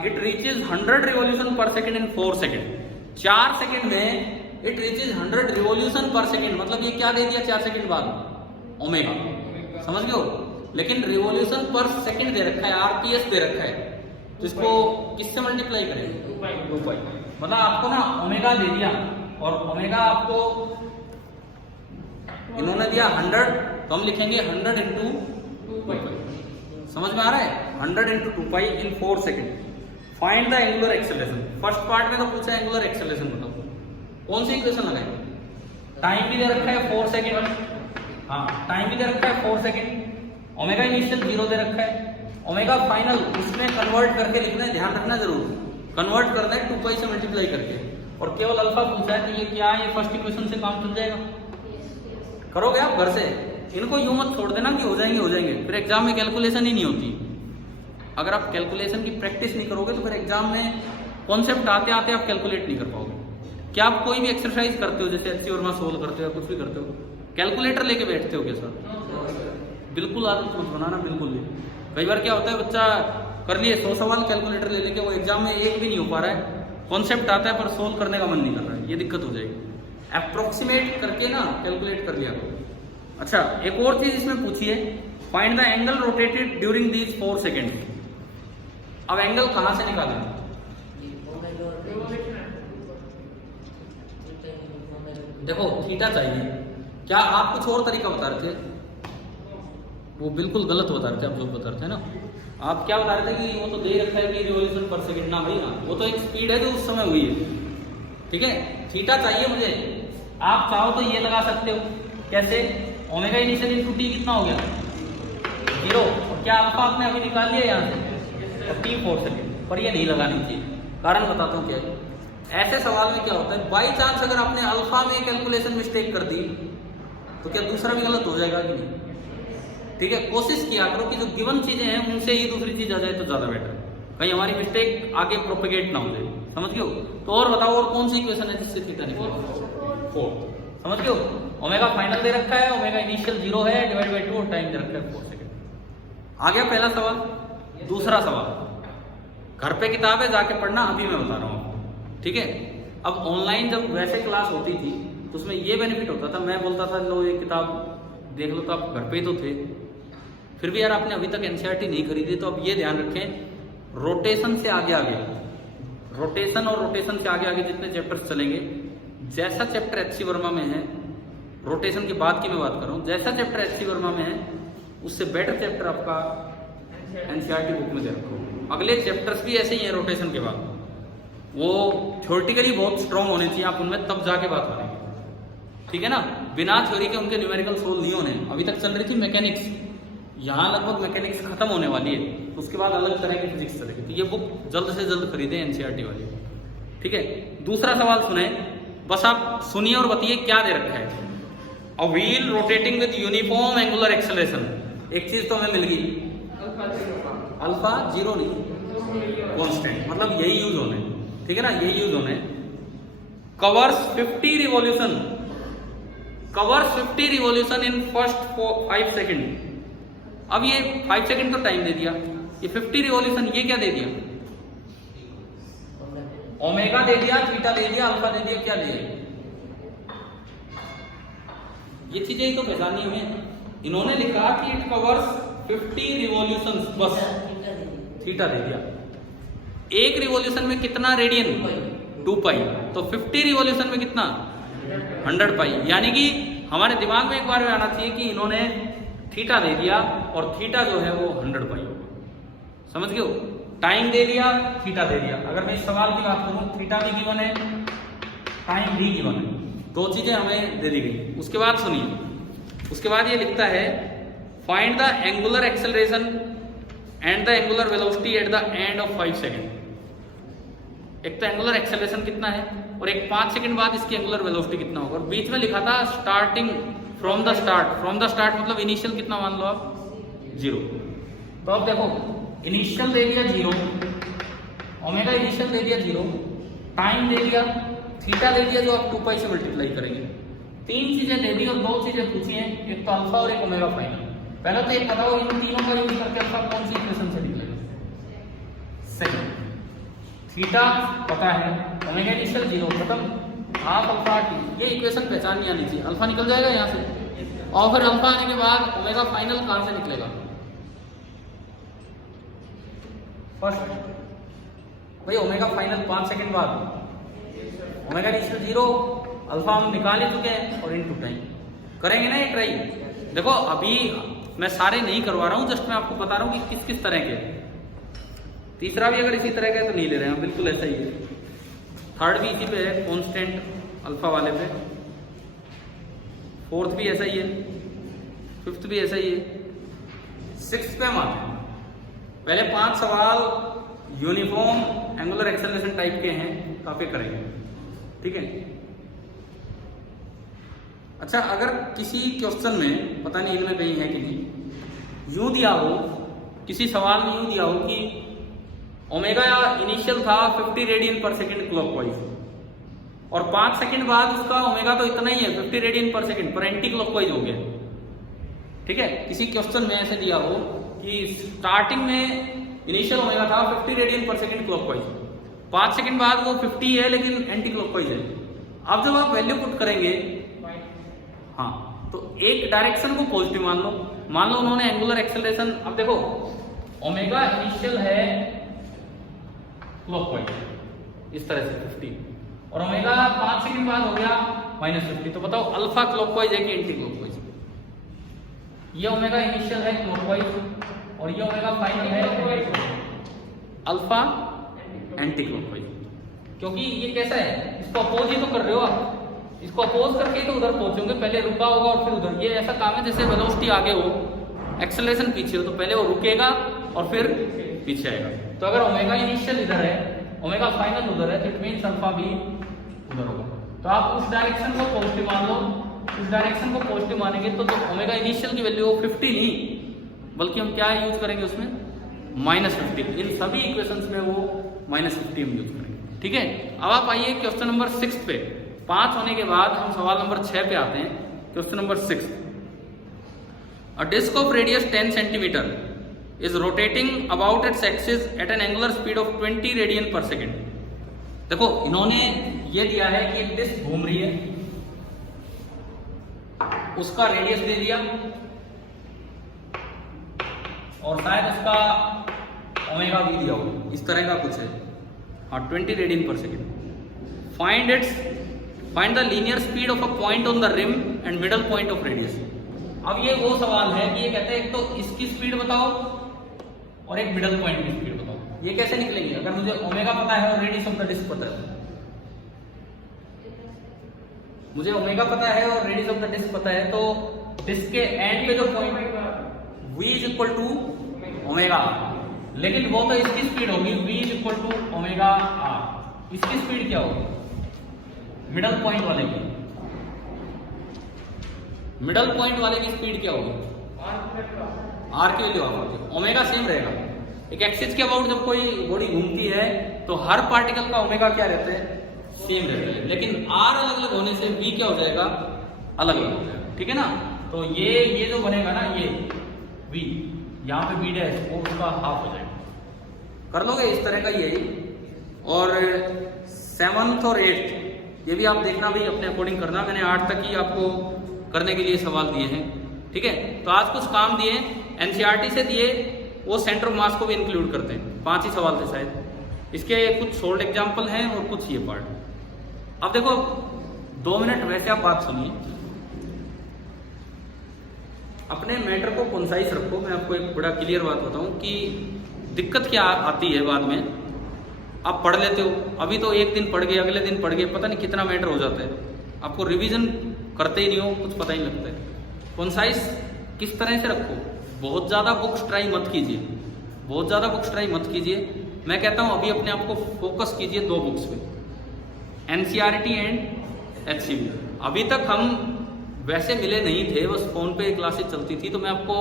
it reaches 100 revolution पर सेकंड इन 4 सेकंड। 4 सेकंड में इट रीचेज 100 रिवॉल्यूशन पर सेकंड, मतलब ये क्या दे दिया 4 सेकंड बाद? ओमेगा। समझ गए हो? लेकिन रिवॉल्यूशन पर सेकंड दे रखा है, आरपीएस दे रखा है, तो इसको किससे मल्टीप्लाई करें? 2 पाई। मतलब आपको ना ओमेगा दे दिया, और ओमेगा आपको इन्होंने दिया 100, तो हम लिखेंगे 100 इंटू 2 पाई। समझ में आ रहा है? 100 into 2 pi in 4 second. Find the angular acceleration. First part में तो पूछा है एंगुलर एक्सेलरेशन बताओ, कौन सी इक्वेशन लगाएंगे? टाइम भी दे रखा है 4 सेकंड, हाँ टाइम भी दे रखा है 4 सेकंड, ओमेगा इनिशियल 0 दे रखा है, ओमेगा फाइनल उसमें कन्वर्ट करके लिखना है, ध्यान रखना जरूर, कन्वर्ट करना है 2 पाई से मल्टीप्लाई करके। और केवल अल्फा पूछा है, तो ये क्या है, ये फर्स्ट इक्वेशन से काम चल जाएगा। करोगे आप घर से, इनको यूं मत छोड़ देना कि हो जाएंगे, फिर एग्जाम में कैलकुलेशन ही नहीं होती। अगर आप कैलकुलेशन की प्रैक्टिस नहीं करोगे तो फिर एग्जाम में कॉन्सेप्ट आते आते आप कैलकुलेट नहीं कर पाओगे। क्या आप कोई भी एक्सरसाइज करते हो, जैसे एचसी वर्मा सोल्व करते हो या कुछ भी करते हो, कैलकुलेटर लेके बैठते हो क्या सर? बिल्कुल आदत मत बनाना, बिल्कुल नहीं। कई बार क्या होता है, बच्चा कर लिए 100 सवाल, कैलकुलेटर ले लेके वो एग्जाम में एक भी नहीं हो पा रहा है, कॉन्सेप्ट आता है पर सोल्व करने का मन नहीं कर रहा है, ये दिक्कत हो जाएगी। अप्रोक्सीमेट करके ना कैलकुलेट कर लिया करो। अच्छा, एक और चीज इसमें पूछी है, find the angle rotated during these 4 second. अब एंगल कहां से निकालें? देखो थीटा चाहिए, क्या आप कुछ और तरीका बता रहे थे? वो बिल्कुल गलत बता रहे थे आप, जो बता रहे थे ना, आप क्या बता रहे थे कि वो तो दे रखा है कि रिवॉल्यूशन पर सेकंड। ना भाई ना, वो तो एक स्पीड है जो उस समय हुई है, ठीक है। थीटा चाहिए मुझे, आप चाहो तो ये लगा सकते हो, कैसे? ओमेगा इनिशियल इनटू टी कितना हो गया? 0। और क्या अल्फा आपने अभी निकाल लिया यहाँ से, और टी 4 सेकेंड, पर ये नहीं लगानी चाहिए। कारण बताता हूँ क्या है। ऐसे सवाल में क्या होता है, बाई चांस अगर आपने अल्फा में कैलकुलेशन मिस्टेक कर दी तो क्या दूसरा भी गलत हो जाएगा कि नहीं? ठीक है, कोशिश किया करो कि जो गिवन चीजें हैं उनसे ही दूसरी चीज आ जाए तो ज्यादा बेटर है, कहीं हमारी मिस्टेक आगे प्रोपेगेट ना हो जाए। समझ गए हो? तो और बताओ, और कौन सी इक्वेशन है जिससे थीटा निकलेगा? 4। समझ गए हो? ओमेगा फाइनल दे रखा है, ओमेगा इनिशियल 0 है, डिवाइड बाई 2 और टाइम दे रखा है 4 सेकेंड। आ गया पहला सवाल। दूसरा सवाल घर पे किताब है, जाके पढ़ना, अभी मैं बता रहा हूँ आपको, ठीक है। अब ऑनलाइन जब वैसे क्लास होती थी तो उसमें ये बेनिफिट होता था, मैं बोलता था लो ये किताब देख लो, तो आप घर पे ही तो थे, फिर भी यार आपने अभी तक एनसीईआरटी नहीं खरीदी, तो अब ये ध्यान रखें, रोटेशन से आगे आगे, रोटेशन और रोटेशन से आगे आगे जितने चैप्टर्स चलेंगे, जैसा चैप्टर एचसी वर्मा में है, रोटेशन के बाद की मैं बात कर रहा हूँ, जैसा चैप्टर एचसी वर्मा में है उससे बेटर चैप्टर आपका एनसीईआरटी बुक में दे रखो। अगले चैप्टर्स भी ऐसे ही हैं रोटेशन के बाद, वो थ्योरेटिकली बहुत स्ट्रॉन्ग होने चाहिए, आप उनमें तब जाके बात करेंगे, ठीक है ना। बिना थ्योरी के उनके न्यूमेरिकल सोल्व नहीं होने। अभी तक चल रही थी मैकेनिक्स, यहाँ लगभग मैकेनिक्स खत्म होने वाली है, उसके बाद अलग तरह की फिजिक्स चलेगी, तो ये बुक जल्द से जल्द खरीदें एनसीईआरटी वाली, ठीक है। दूसरा सवाल सुने, बस आप सुनिए और बताइए क्या दे रखा है। A wheel rotating with uniform angular acceleration. एक चीज तो हमें मिल गई, अल्फा 0 नहीं, कांस्टेंट, मतलब यही यूज होने, ठीक है ना, यही यूज होने। Covers 50 revolution, covers 50 revolution in first 5 second. अब ये 5 सेकेंड तो टाइम दे दिया, ये 50 रिवॉल्यूशन ये क्या दे दिया? ओमेगा दे दिया, थीटा दे दिया, अल्फा दे दिया, क्या दे दिया? ये चीजें ही तो पहचानी हमें। इन्होंने लिखा कि इट कवर्स 50 रिवॉल्यूशंस, बस थीटा दे दिया। एक रिवॉल्यूशन में कितना रेडियन? 2 पाई। तो 50 रिवॉल्यूशन में कितना? 100 पाई। यानी कि हमारे दिमाग में एक बार में आना चाहिए कि इन्होंने थीटा दे दिया और थीटा जो है वो 100 पाई होगा। समझ गए हो? टाइम दे दिया, थीटा दे दिया। अगर मैं इस सवाल की बात करूं, थीटा भी गिवन है, टाइम भी गिवन है, 2 चीजें हमें दे दी गई। उसके बाद सुनिए, उसके बाद ये लिखता है find the angular acceleration and the angular velocity at the end of 5 second. एक तो एंगुलर एक्सेलरेशन कितना है और एक 5 सेकंड बाद इसकी एंगुलर वेलोसिटी कितना होगा। और बीच में लिखा था starting from the start. From the start मतलब इनिशियल कितना मान लो आप? 0। तो अब देखो, इनिशियल दे दिया 0, ओमेगा इनिशियल दे दिया 0, टाइम दे दिया, थीटा दे दिया जो आप 2 पाई से मल्टीप्लाई करेंगे। 3 चीजें दे दी और 2 चीजें पूछी हैं, एक तो अल्फा और एक ओमेगा फाइनल। पहले तो एक बताओ, इन तीनों का यूज करके अल्फा कौन सी इक्वेशन से निकलेगा? सेकंड। थीटा पता है, ओमेगा इनिशियल 0 खत्म, हाफ अल्फा टी, ये इक्वेशन पहचाननी आनी चाहिए। अल्फा निकल जाएगा यहाँ से, और फिर अल्फा आने के बाद ओमेगा फाइनल कहां से निकलेगा? फर्स्ट भाई, ओमेगा फाइनल 5 सेकंड बाद, ओमेगा इनिशियल 0, अल्फा हम निकाल ही चुके हैं और इनटू टाइम करेंगे ना ये ट्राई। देखो अभी मैं सारे नहीं करवा रहा हूँ, जस्ट मैं आपको बता रहा हूँ कि किस किस तरह के। तीसरा भी अगर इसी तरह का है तो नहीं ले रहे हैं, बिल्कुल ऐसा ही है। थर्ड भी इसी पे है, कांस्टेंट अल्फा वाले पे। फोर्थ भी ऐसा ही है, फिफ्थ भी ऐसा ही है, सिक्स्थ पे हम आते हैं। पहले 5 सवाल यूनिफॉर्म एंगुलर एक्सेलरेशन टाइप के हैं, काफी करेंगे। ठीक है। अच्छा, अगर किसी क्वेश्चन में, पता नहीं इनमें कहीं है कि नहीं, यूं दिया हो, किसी सवाल में यूं दिया हो कि ओमेगा इनिशियल था 50 रेडियन पर सेकेंड क्लॉकवाइज और 5 सेकंड बाद उसका ओमेगा तो इतना ही है 50 रेडियन पर सेकेंड पर एंटी क्लॉकवाइज हो गया, ठीक है। किसी क्वेश्चन में ऐसे दिया हो कि स्टार्टिंग में इनिशियल ओमेगा था 50 radian per second clockwise, 5 second बाद वो 50 है लेकिन एंटी क्लॉकवाइज है। अब जब आप वैल्यू पुट करेंगे, हाँ, तो एक डायरेक्शन को पॉजिटिव मान लो उन्होंने एंगुलर एक्सेलरेशन, अब देखो ओमेगा इनिशियल है क्लॉकवाइज इस तरह से 50 और ओमेगा 5 सेकंड बाद हो गया -50, तो बताओ अल्फा क्लॉकवाइज है कि एंटी क्लॉकवाइज? ये ओमेगा इनिशियल है क्लॉकवाइज और ये ओमेगा फाइनल है अल्फा एंटी क्लॉकवाइज, क्योंकि ये कैसा है, इसको अपोज ही तो कर रहे हो आप, इसको अपोज करके तो उधर पहुंचोगे, पहले रुका होगा और फिर उधर। ये ऐसा काम है जैसे वेलोसिटी आगे हो, एक्सेलरेशन पीछे हो, तो पहले वो रुकेगा और फिर पीछे आएगा। तो अगर ओमेगा इनिशियल इधर है, ओमेगा फाइनल उधर है, तो इट मींस अल्फा भी उधर होगा। तो आप उस डायरेक्शन को पॉजिटिव मान लो, उस डायरेक्शन को पॉजिटिव मानेंगे तो जो ओमेगा इनिशियल की वैल्यू 50 नहीं, बल्कि हम क्या यूज करेंगे उसमें -50। इन सभी इक्वेशंस में वो -50 हम यूज करेंगे, ठीक है। अब आप आइए क्वेश्चन नंबर 6 पे। 5 होने के बाद हम सवाल नंबर 6 पे आते हैं। Question number 6, a disc of radius 10 centimetre is rotating about its axis at an angular speed of 20 radian per second. देखो इन्होंने ये दिया है कि एक डिस्क घूम रही है, उसका रेडियस दे दिया और शायद उसका ओमेगा भी दिया हो, इस तरह का कुछ है, हाँ 20 radian per second. Find the linear speed of a point on the rim and middle point of radius. अब ये वो सवाल है कि ये कहते हैं एक तो इसकी स्पीड बताओ और एक मिडल पॉइंट की स्पीड बताओ। ये कैसे निकलेंगे? अगर मुझे ओमेगा पता है और रेडियस ऑफ द डिस्क पता है, मुझे ओमेगा पता है और रेडियस ऑफ द डिस्क पता है, तो डिस्क के एंड पे जो point v is equal to omega, लेकिन वो तो इसकी स्पीड होगी v is equal to omega r। इसकी स्पीड क्या होगी मिडल पॉइंट वाले की? मिडल पॉइंट वाले की स्पीड क्या होगी? r की वैल्यू होगी, ओमेगा सेम रहेगा। एक एक्सिस के अबाउट जब कोई बॉडी घूमती है तो हर पार्टिकल का ओमेगा क्या रहता है? सेम रहता है, लेकिन r अलग अलग होने से v क्या हो जाएगा? अलग अलग हो जाएगा, ठीक है ना। तो ये जो बनेगा ना, ये v, यहाँ पे v डैश, वो उसका हाफ हो जाएगा। कर लोगे इस तरह का यही। और 7th और 8th ये भी आप देखना, भी अपने अकॉर्डिंग करना। मैंने 8 तक ही आपको करने के लिए सवाल दिए हैं, ठीक है। तो आज कुछ काम दिए एनसीईआरटी से दिए, वो सेंटर ऑफ मास को भी इंक्लूड करते हैं। 5 ही सवाल थे शायद, इसके कुछ सोल्ड एग्जाम्पल हैं और कुछ ये पार्ट। अब देखो 2 मिनट वैसे आप बात सुनिए, अपने मैटर को कंसाइज रखो। मैं आपको एक बड़ा क्लियर बात बताऊं कि दिक्कत क्या आती है बाद में। आप पढ़ लेते हो, अभी तो एक दिन पढ़ गए, अगले दिन पढ़ गए, पता नहीं कितना मैटर हो जाता है, आपको रिवीजन करते ही नहीं हो, कुछ पता ही नहीं लगता है। कंसाइज किस तरह से रखो, बहुत ज़्यादा बुक्स ट्राई मत कीजिए, बहुत ज़्यादा बुक्स ट्राई मत कीजिए। मैं कहता हूँ अभी अपने आप को फोकस कीजिए 2 बुक्स पे, एनसीईआरटी एंड एचसीवी। अभी तक हम वैसे मिले नहीं थे, बस फ़ोन पे क्लासेस चलती थी, तो मैं आपको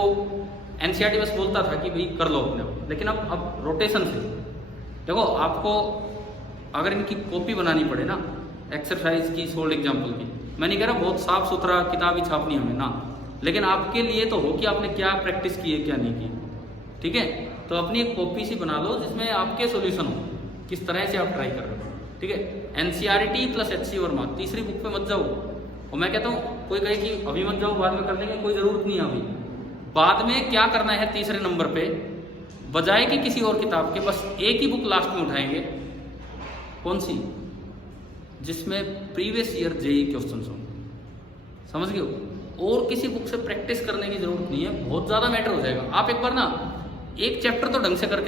एनसीईआरटी बस बोलता था कि भाई कर लो अपने आप, लेकिन अब रोटेशन से देखो। आपको अगर इनकी कॉपी बनानी पड़े ना, एक्सरसाइज की, सोल्ड एग्जाम्पल की, मैं नहीं कह रहा बहुत साफ सुथरा किताब ही छापनी हमें ना, लेकिन आपके लिए तो हो कि आपने क्या प्रैक्टिस की है क्या नहीं की, ठीक है। तो अपनी एक कॉपी सी बना लो जिसमें आपके सॉल्यूशन हो, किस तरह से आप ट्राई कर रहे हो, ठीक है। एनसीईआरटी प्लस एचसी वर्मा, तीसरी बुक पे मत जाओ। और मैं कहता हूँ कोई कहे कि अभी मत जाओ, बाद में कर लेंगे, कोई ज़रूरत नहीं है अभी। बाद में क्या करना है, तीसरे नंबर पे बजाय कि किसी और किताब के, बस एक ही बुक लास्ट में उठाएंगे। कौन सी? जिसमें प्रीवियस ईयर जेईई क्वेश्चंस हो, समझ गए हो। और किसी बुक से प्रैक्टिस करने की जरूरत नहीं है, बहुत ज़्यादा मैटर हो जाएगा। आप एक बार ना एक चैप्टर तो ढंग से करके